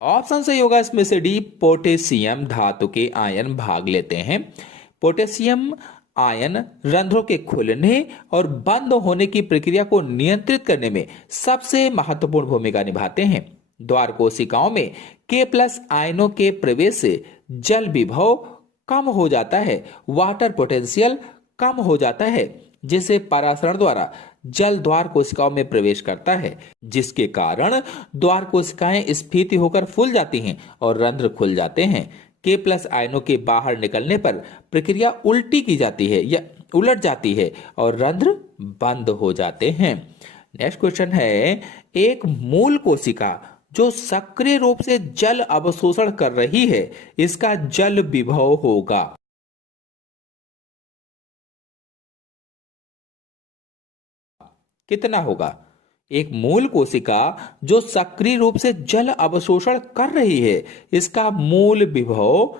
ऑप्शन सही होगा इसमें से डी, पोटेशियम धातु के आयन भाग लेते हैं। पोटेशियम आयन रंध्रों के खुलने और बंद होने की प्रक्रिया को नियंत्रित करने में सबसे महत्वपूर्ण भूमिका निभाते हैं। द्वार कोशिकाओं में K+ आयनों के प्रवेश से जल विभव कम हो जाता है, वाटर पोटेंशियल कम हो जाता है, जिससे परासरण द्वारा जल द्वार कोशिकाओं में प्रवेश करता है, जिसके कारण द्वार कोशिकाएं स्फीति होकर फूल जाती हैं और रंध्र खुल जाते हैं। के प्लस आयनों के बाहर निकलने पर प्रक्रिया उल्टी की जाती है या उलट जाती है और रंध्र बंद हो जाते हैं। नेक्स्ट क्वेश्चन है, एक मूल कोशिका जो सक्रिय रूप से जल अवशोषण कर रही है, इसका जल विभव होगा। कितना होगा? एक मूल कोशिका जो सक्रिय रूप से जल अवशोषण कर रही है, इसका मूल विभव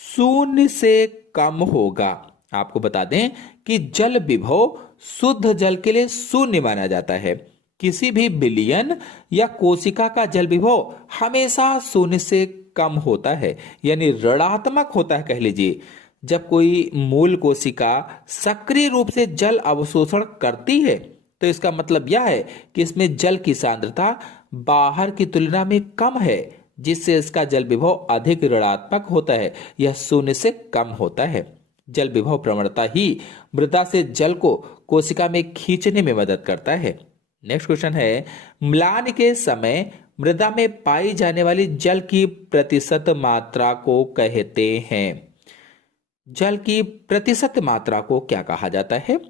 0 से कम होगा। आपको बता दें कि जल विभव शुद्ध जल के लिए 0 माना जाता है। किसी भी विलयन या कोशिका का जल विभव हमेशा 0 से कम होता है, यानी ऋणात्मक होता है कह लीजिए। जब कोई मूल कोशिका सक्रिय रूप से जल अवशोषण करती है तो इसका मतलब यह है कि इसमें जल की सांद्रता बाहर की तुलना में कम है, जिससे इसका जल विभव अधिक ऋणात्मक होता है, यह 0 से कम होता है। जल विभव प्रवणता ही मृदा से जल को कोशिका में खींचने में मदद करता है। नेक्स्ट क्वेश्चन है, म्लान के समय मृदा में पाई जाने वाली जल की प्रतिशत मात्रा को कहते हैं। जल की प्रतिशत मात्रा को क्या कहा जाता है?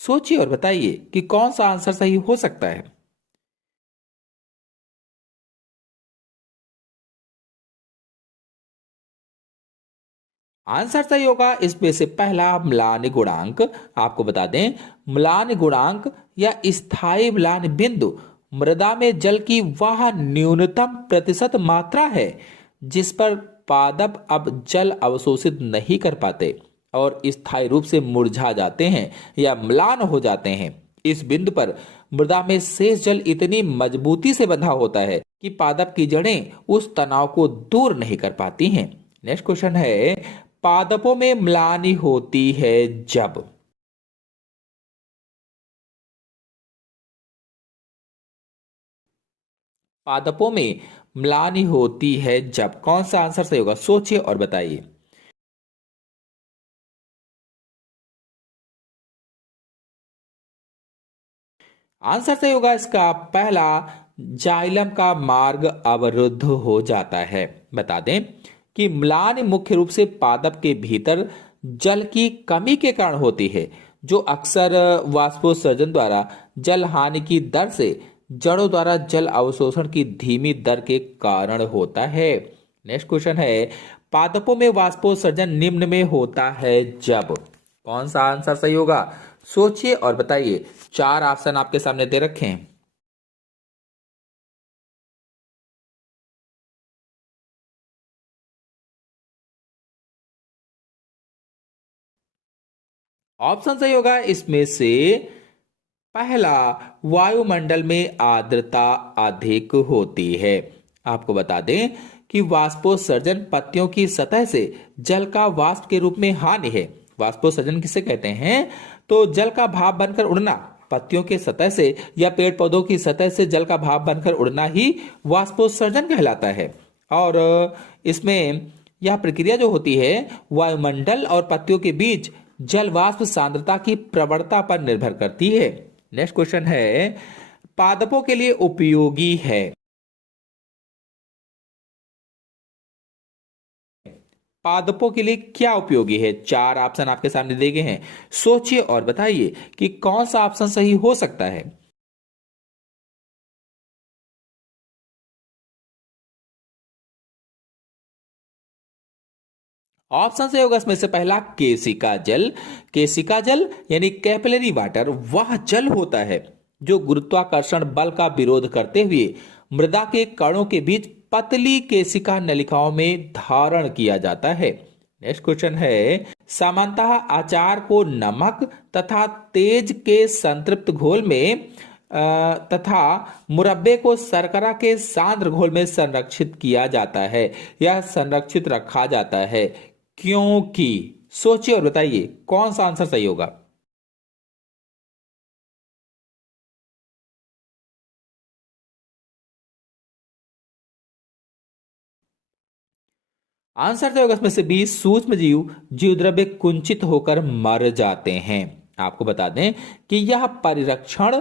सोचिए और बताइए कि कौन सा आंसर सही हो सकता है। आंसर सही होगा इसमें से पहला म्लान गुणांक। आपको बता दें, म्लान गुणांक या स्थायी म्लान बिंदु मृदा में जल की वह न्यूनतम प्रतिशत मात्रा है जिस पर पादप अब जल अवशोषित नहीं कर पाते और स्थायी रूप से मुरझा जाते हैं या म्लान हो जाते हैं। इस बिंदु पर मृदा में शेष जल इतनी मजबूती से बंधा होता है कि पादप की जड़ें उस तनाव को दूर नहीं कर पाती हैं। नेक्स्ट क्वेश्चन है, पादपों में म्लानी होती है जब। पादपों में म्लानी होती है जब, कौन सा आंसर सही होगा? सोचिए और बताइए। आंसर सही होगा इसका पहला, जाइलम का मार्ग अवरुद्ध हो जाता है। बता दें कि म्लान मुख्य रूप से पादप के भीतर जल की कमी के कारण होती है, जो अक्सर वाष्पोत्सर्जन द्वारा जल हानि की दर से जड़ों द्वारा जल अवशोषण की धीमी दर के कारण होता है। नेक्स्ट क्वेश्चन है, पादपों में वाष्पोत्सर्जन निम्न में होता है जब, कौन सा आंसर सही होगा? सोचिए और बताइए। 4 ऑप्शन आपके सामने दे रखे हैं। ऑप्शन सही होगा इसमें से पहला, वायुमंडल में आर्द्रता अधिक होती है। आपको बता दें कि वाष्पोत्सर्जन पत्तियों की सतह से जल का वाष्प के रूप में हानि है। वाष्पोत्सर्जन किसे कहते हैं? तो जल का भाप बनकर उड़ना, पत्तियों के सतह से या पेड़ पौधों की सतह से जल का भाप बनकर उड़ना ही वाष्पोत्सर्जन कहलाता है। और इसमें यह प्रक्रिया जो होती है वायुमंडल और पत्तियों के बीच जल वाष्प सांद्रता की प्रवणता पर निर्भर करती है। नेक्स्ट क्वेश्चन है, पादपों के लिए उपयोगी है। पादपों के लिए क्या उपयोगी है? 4 ऑप्शन आपके सामने दिए गए हैं। सोचिए और बताइए कि कौन सा ऑप्शन सही हो सकता है। ऑप्शन से होगा इसमें से पहला, केशिका जल। केशिका जल यानी कैपिलरी वाटर वह जल होता है जो गुरुत्वाकर्षण बल का विरोध करते हुए मृदा के कणों के बीच पतली केशिका नलिकाओं में धारण किया जाता है। नेक्स्ट क्वेश्चन है, सामान्यतः अचार को नमक तथा तेज के संतृप्त घोल में तथा मुरब्बे को शर्करा के सांद्र घोल में संरक्षित किया जाता है या संरक्षित रखा जाता है, क्योंकि? सोचिए और बताइए कौन सा आंसर सही होगा। आंसर तो होगा इसमें से बी, सूक्ष्म जीव जीवद्रव्य कुंचित होकर मर जाते हैं। आपको बता दें कि यह परिरक्षण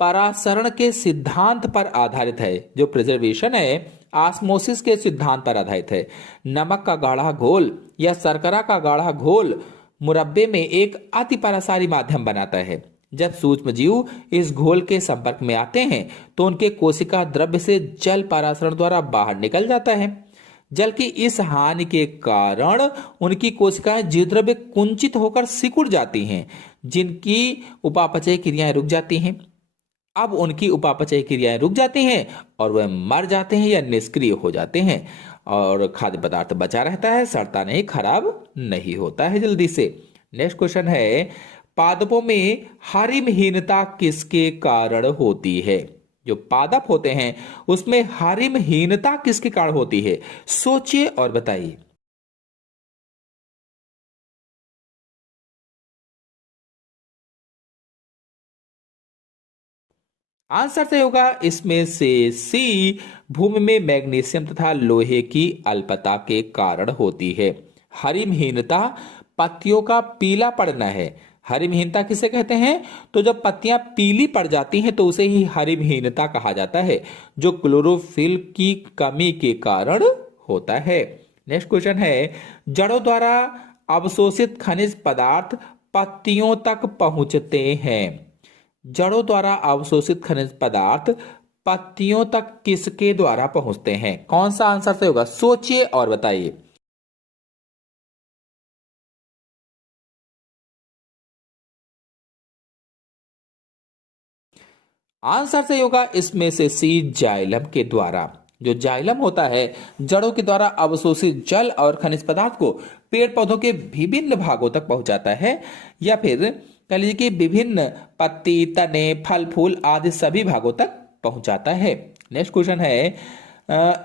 परासरण के सिद्धांत पर आधारित है। जो प्रिजर्वेशन है ऑस्मोसिस के सिद्धांत पर आधारित है। नमक का गाढ़ा घोल या शर्करा का गाढ़ा घोल मुरब्बे में एक अति परासारी माध्यम बनाता है। जब सूक्ष्म जीव इस घोल के संपर्क में आते हैं तो उनके कोशिका द्रव्य से जल परासरण द्वारा बाहर निकल जाता है। जल की इस हानि के कारण उनकी कोशिकाएं जीवद्रव्य कुंचित होकर सिकुड़ जाती हैं, जिनकी उपापचय क्रियाएं रुक जाती हैं। अब उनकी उपापचय क्रियाएं रुक जाती हैं और वह मर जाते हैं या निष्क्रिय हो जाते हैं और खाद्य पदार्थ बचा रहता है, सड़ता नहीं, खराब नहीं होता है जल्दी से। नेक्स्ट क्वेश्चन है, पादपों में हरिमहीनता किसके कारण होती है? जो पादप होते हैं उसमें हरिमहीनता किसके कारण होती है? सोचिए और बताइए। आंसर तो होगा इसमें से सी, भूमि में मैग्नीशियम तथा लोहे की अल्पता के कारण होती है। हरिमहीनता पत्तियों का पीला पड़ना है। हरिमहीनता किसे कहते हैं? तो जब पत्तियां पीली पड़ जाती हैं तो उसे ही हरिमहीनता कहा जाता है, जो क्लोरोफिल की कमी के कारण होता है। नेक्स्ट क्वेश्चन है, जड़ों द्वारा अवशोषित खनिज पदार्थ पत्तियों तक पहुंचते हैं। जड़ों द्वारा अवशोषित खनिज पदार्थ पत्तियों तक किसके द्वारा पहुंचते हैं? कौन सा आंसर सही होगा? सोचिए और बताइए। आंसर सही होगा इसमें से सी, जाइलम के द्वारा। जो जाइलम होता है जड़ों के द्वारा अवशोषित जल और खनिज पदार्थ को पेड़ पौधों के विभिन्न भागों तक पहुंचाता है, या फिर कह लीजिए कि विभिन्न पत्ती, तने, फल फूल आदि सभी भागों तक पहुंचाता है। नेक्स्ट क्वेश्चन है,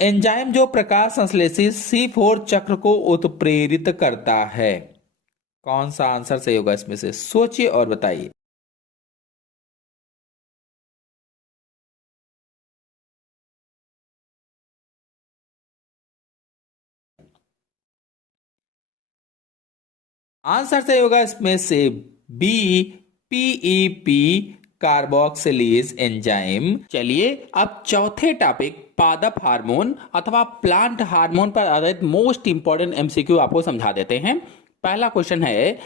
एंजाइम जो प्रकाश संश्लेषी C4 चक्र को उत्प्रेरित करता है। कौन सा आंसर सही होगा इसमें से? सोचिए और बताइए। आंसर सही होगा इसमें से बी, पीईपी कार्बोक्सिलेज एंजाइम। चलिए अब चौथे टॉपिक पादप हार्मोन अथवा प्लांट हार्मोन पर आधारित मोस्ट इंपॉर्टेंट एमसीक्यू आपको समझा देते हैं। पहला क्वेश्चन है,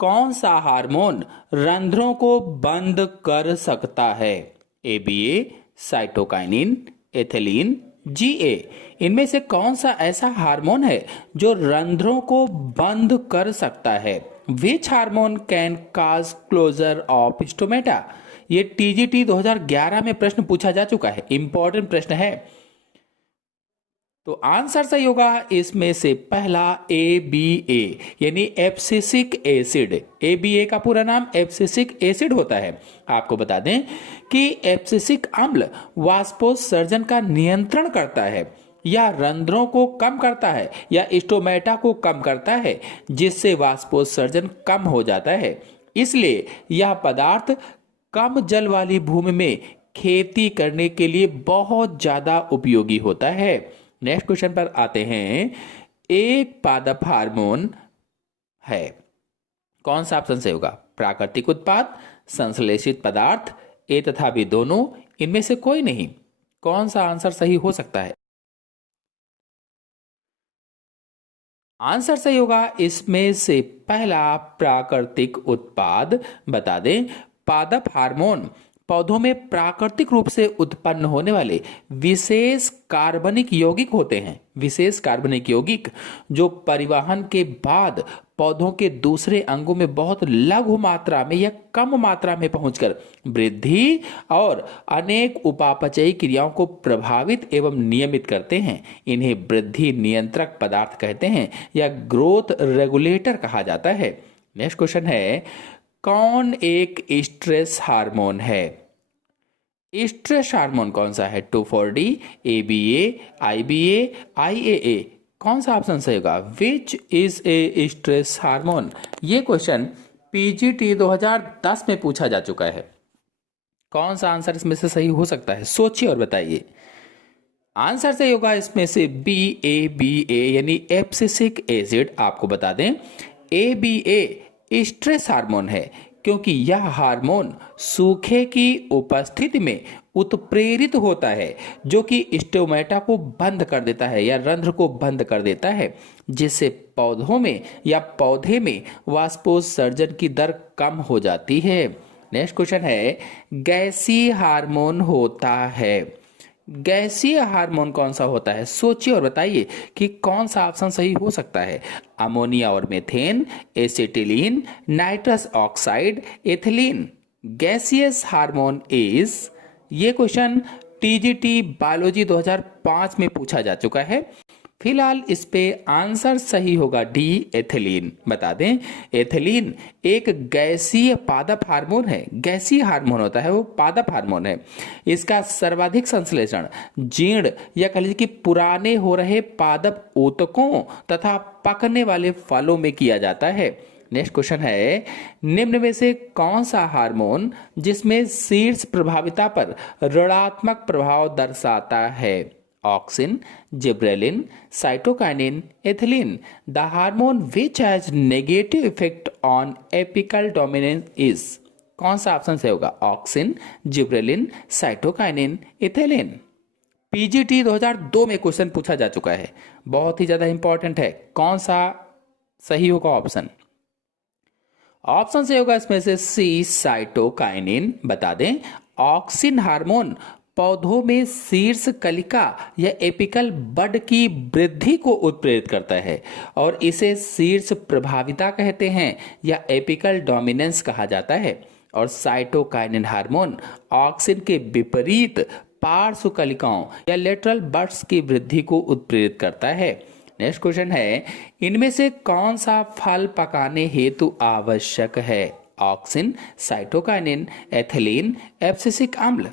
कौन सा हार्मोन रंध्रों को बंद कर सकता है? एबीए, साइटोकाइनिन, एथिलीन, जीए। इनमें से कौन सा ऐसा हार्मोन है जो रंध्रों को बंद कर सकता है? Which hormone can cause closure of stomata? ये टीजीटी 2011 में प्रश्न पूछा जा चुका है, इंपॉर्टेंट प्रश्न है। तो आंसर सही होगा इसमें से पहला, ए बी ए, यानी एब्सिसिक एसिड। ए बी ए का पूरा नाम एब्सिसिक एसिड होता है। आपको बता दें कि एब्सिसिक अम्ल वाष्पोत्सर्जन का नियंत्रण करता है, या रंध्रों को कम करता है, या स्टोमेटा को कम करता है, जिससे वाष्पोत्सर्जन कम हो जाता है। इसलिए यह पदार्थ कम जल वाली भूमि में खेती करने के लिए बहुत ज्यादा उपयोगी होता है। नेक्स्ट क्वेश्चन पर आते हैं, एक पादप हार्मोन है, कौन सा ऑप्शन सही होगा? प्राकृतिक उत्पाद, संश्लेषित पदार्थ, ए तथा बी दोनों, इनमें से कोई नहीं। कौन सा आंसर सही हो सकता है? आंसर सही होगा इसमें से पहला, प्राकृतिक उत्पाद। बता दें, पादप हार्मोन पौधों में प्राकृतिक रूप से उत्पन्न होने वाले विशेष कार्बनिक यौगिक होते हैं। विशेष कार्बनिक यौगिक जो परिवहन के बाद पौधों के दूसरे अंगों में बहुत लघु मात्रा में या कम मात्रा में पहुंचकर वृद्धि और अनेक उपापचयी क्रियाओं को प्रभावित एवं नियमित करते हैं। इन्हें वृद्धि नियंत्रक पदार्थ कहते हैं या ग्रोथ रेगुलेटर कहा जाता है। नेक्स्ट क्वेश्चन है, कौन एक स्ट्रेस हार्मोन है? स्ट्रेस हार्मोन कौन सा है? 2,4-D, ABA, IBA, IAA। कौन सा ऑप्शन सही होगा? Which is a stress hormone? ये क्वेश्चन पीजीटी 2010 में पूछा जा चुका है। कौन सा आंसर इसमें से सही हो सकता है? सोचिए और बताइए। आंसर सही होगा इसमें से BABA यानी एब्सिसिक एसिड। आपको बता दें ABA स्ट्रेस हार्मोन है, क्योंकि यह हार्मोन सूखे की उपस्थिति में उत्प्रेरित होता है, जो कि स्टोमेटा को बंद कर देता है या रंध्र को बंद कर देता है, जिससे पौधों में या पौधे में वाष्पोत्सर्जन की दर कम हो जाती है। नेक्स्ट क्वेश्चन है, गैसीय हार्मोन होता है। गैसीय हार्मोन कौन सा होता है? सोचिए और बताइए कि कौन सा ऑप्शन सही हो सकता है। अमोनिया और methane, acetylene, nitrous oxide, ethylene. Gaseous hormone is, ये क्वेश्चन टीजीटी बायोलॉजी 2005 में पूछा जा चुका है। फिलहाल इस पे आंसर सही होगा डी, एथिलीन। बता दें एथिलीन एक गैसीय पादप हार्मोन है। गैसीय हार्मोन होता है वो पादप हार्मोन है। इसका सर्वाधिक संश्लेषण जीर्ण या कह लीजिए कि पुराने हो रहे पादप ऊतकों तथा पकने वाले फलों में किया जाता है। नेक्स्ट क्वेश्चन है, निम्न में से कौन सा हार्मोन जिसमें शीर्ष प्रभाविता पर ऋणात्मक प्रभाव दर्शाता है? Auxin, gibberellin, cytokinin, ethylene. The hormone which has negative effect on apical dominance is. कौन सा ऑप्शन से होगा? Auxin, gibberellin, cytokinin, ethylene. PGT 2002 में क्वेश्चन पूछा जा चुका है, बहुत ही ज्यादा इंपॉर्टेंट है। कौन सा सही होगा ऑप्शन? ऑप्शन से होगा इसमें से सी, साइटोकाइनिन। बता दें ऑक्सिन हार्मोन पौधों में शीर्ष कलिका या एपिकल बड की वृद्धि को उत्प्रेरित करता है और इसे शीर्ष प्रभाविता कहते हैं या एपिकल डोमिनेंस कहा जाता है। और साइटोकाइनिन हार्मोन ऑक्सिन के विपरीत पार्श्व कलिकाओं या लेटरल बड्स की वृद्धि को उत्प्रेरित करता है। नेक्स्ट क्वेश्चन है, इनमें से कौन सा फल पकाने हेतु आवश्यक है? ऑक्सिन, साइटोकाइनिन, एथिलीन, एब्सिसिक अम्ल।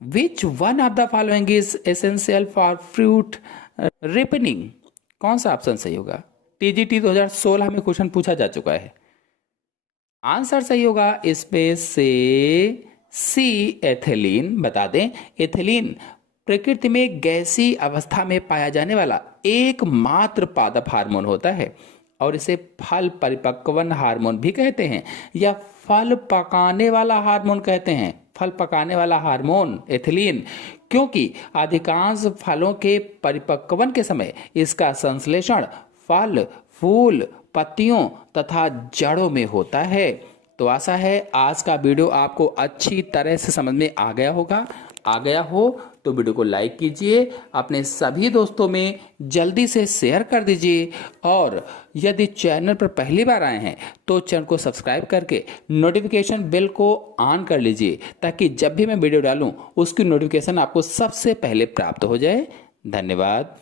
Which one of the following is essential for fruit ripening? कौन सा ऑप्शन सही होगा? टीजीटी 2016 में क्वेश्चन पूछा जा चुका है। आंसर सही होगा इसमें से सी, एथिलीन। बता दें एथिलीन प्रकृति में गैसीय अवस्था में पाया जाने वाला एकमात्र पादप हार्मोन होता है और इसे फल परिपक्वन हार्मोन भी कहते हैं या फल पकाने वाला हार्मोन कहते हैं। फल पकाने वाला हार्मोन एथिलीन, क्योंकि अधिकांश फलों के परिपक्वन के समय इसका संश्लेषण फल, फूल, पत्तियों तथा जड़ों में होता है। तो आशा है आज का वीडियो आपको अच्छी तरह से समझ में आ गया हो तो वीडियो को लाइक कीजिए, अपने सभी दोस्तों में जल्दी से शेयर कर दीजिए और यदि चैनल पर पहली बार आए हैं तो चैनल को सब्सक्राइब करके नोटिफिकेशन बेल को ऑन कर लीजिए, ताकि जब भी मैं वीडियो डालूं उसकी नोटिफिकेशन आपको सबसे पहले प्राप्त हो जाए। धन्यवाद।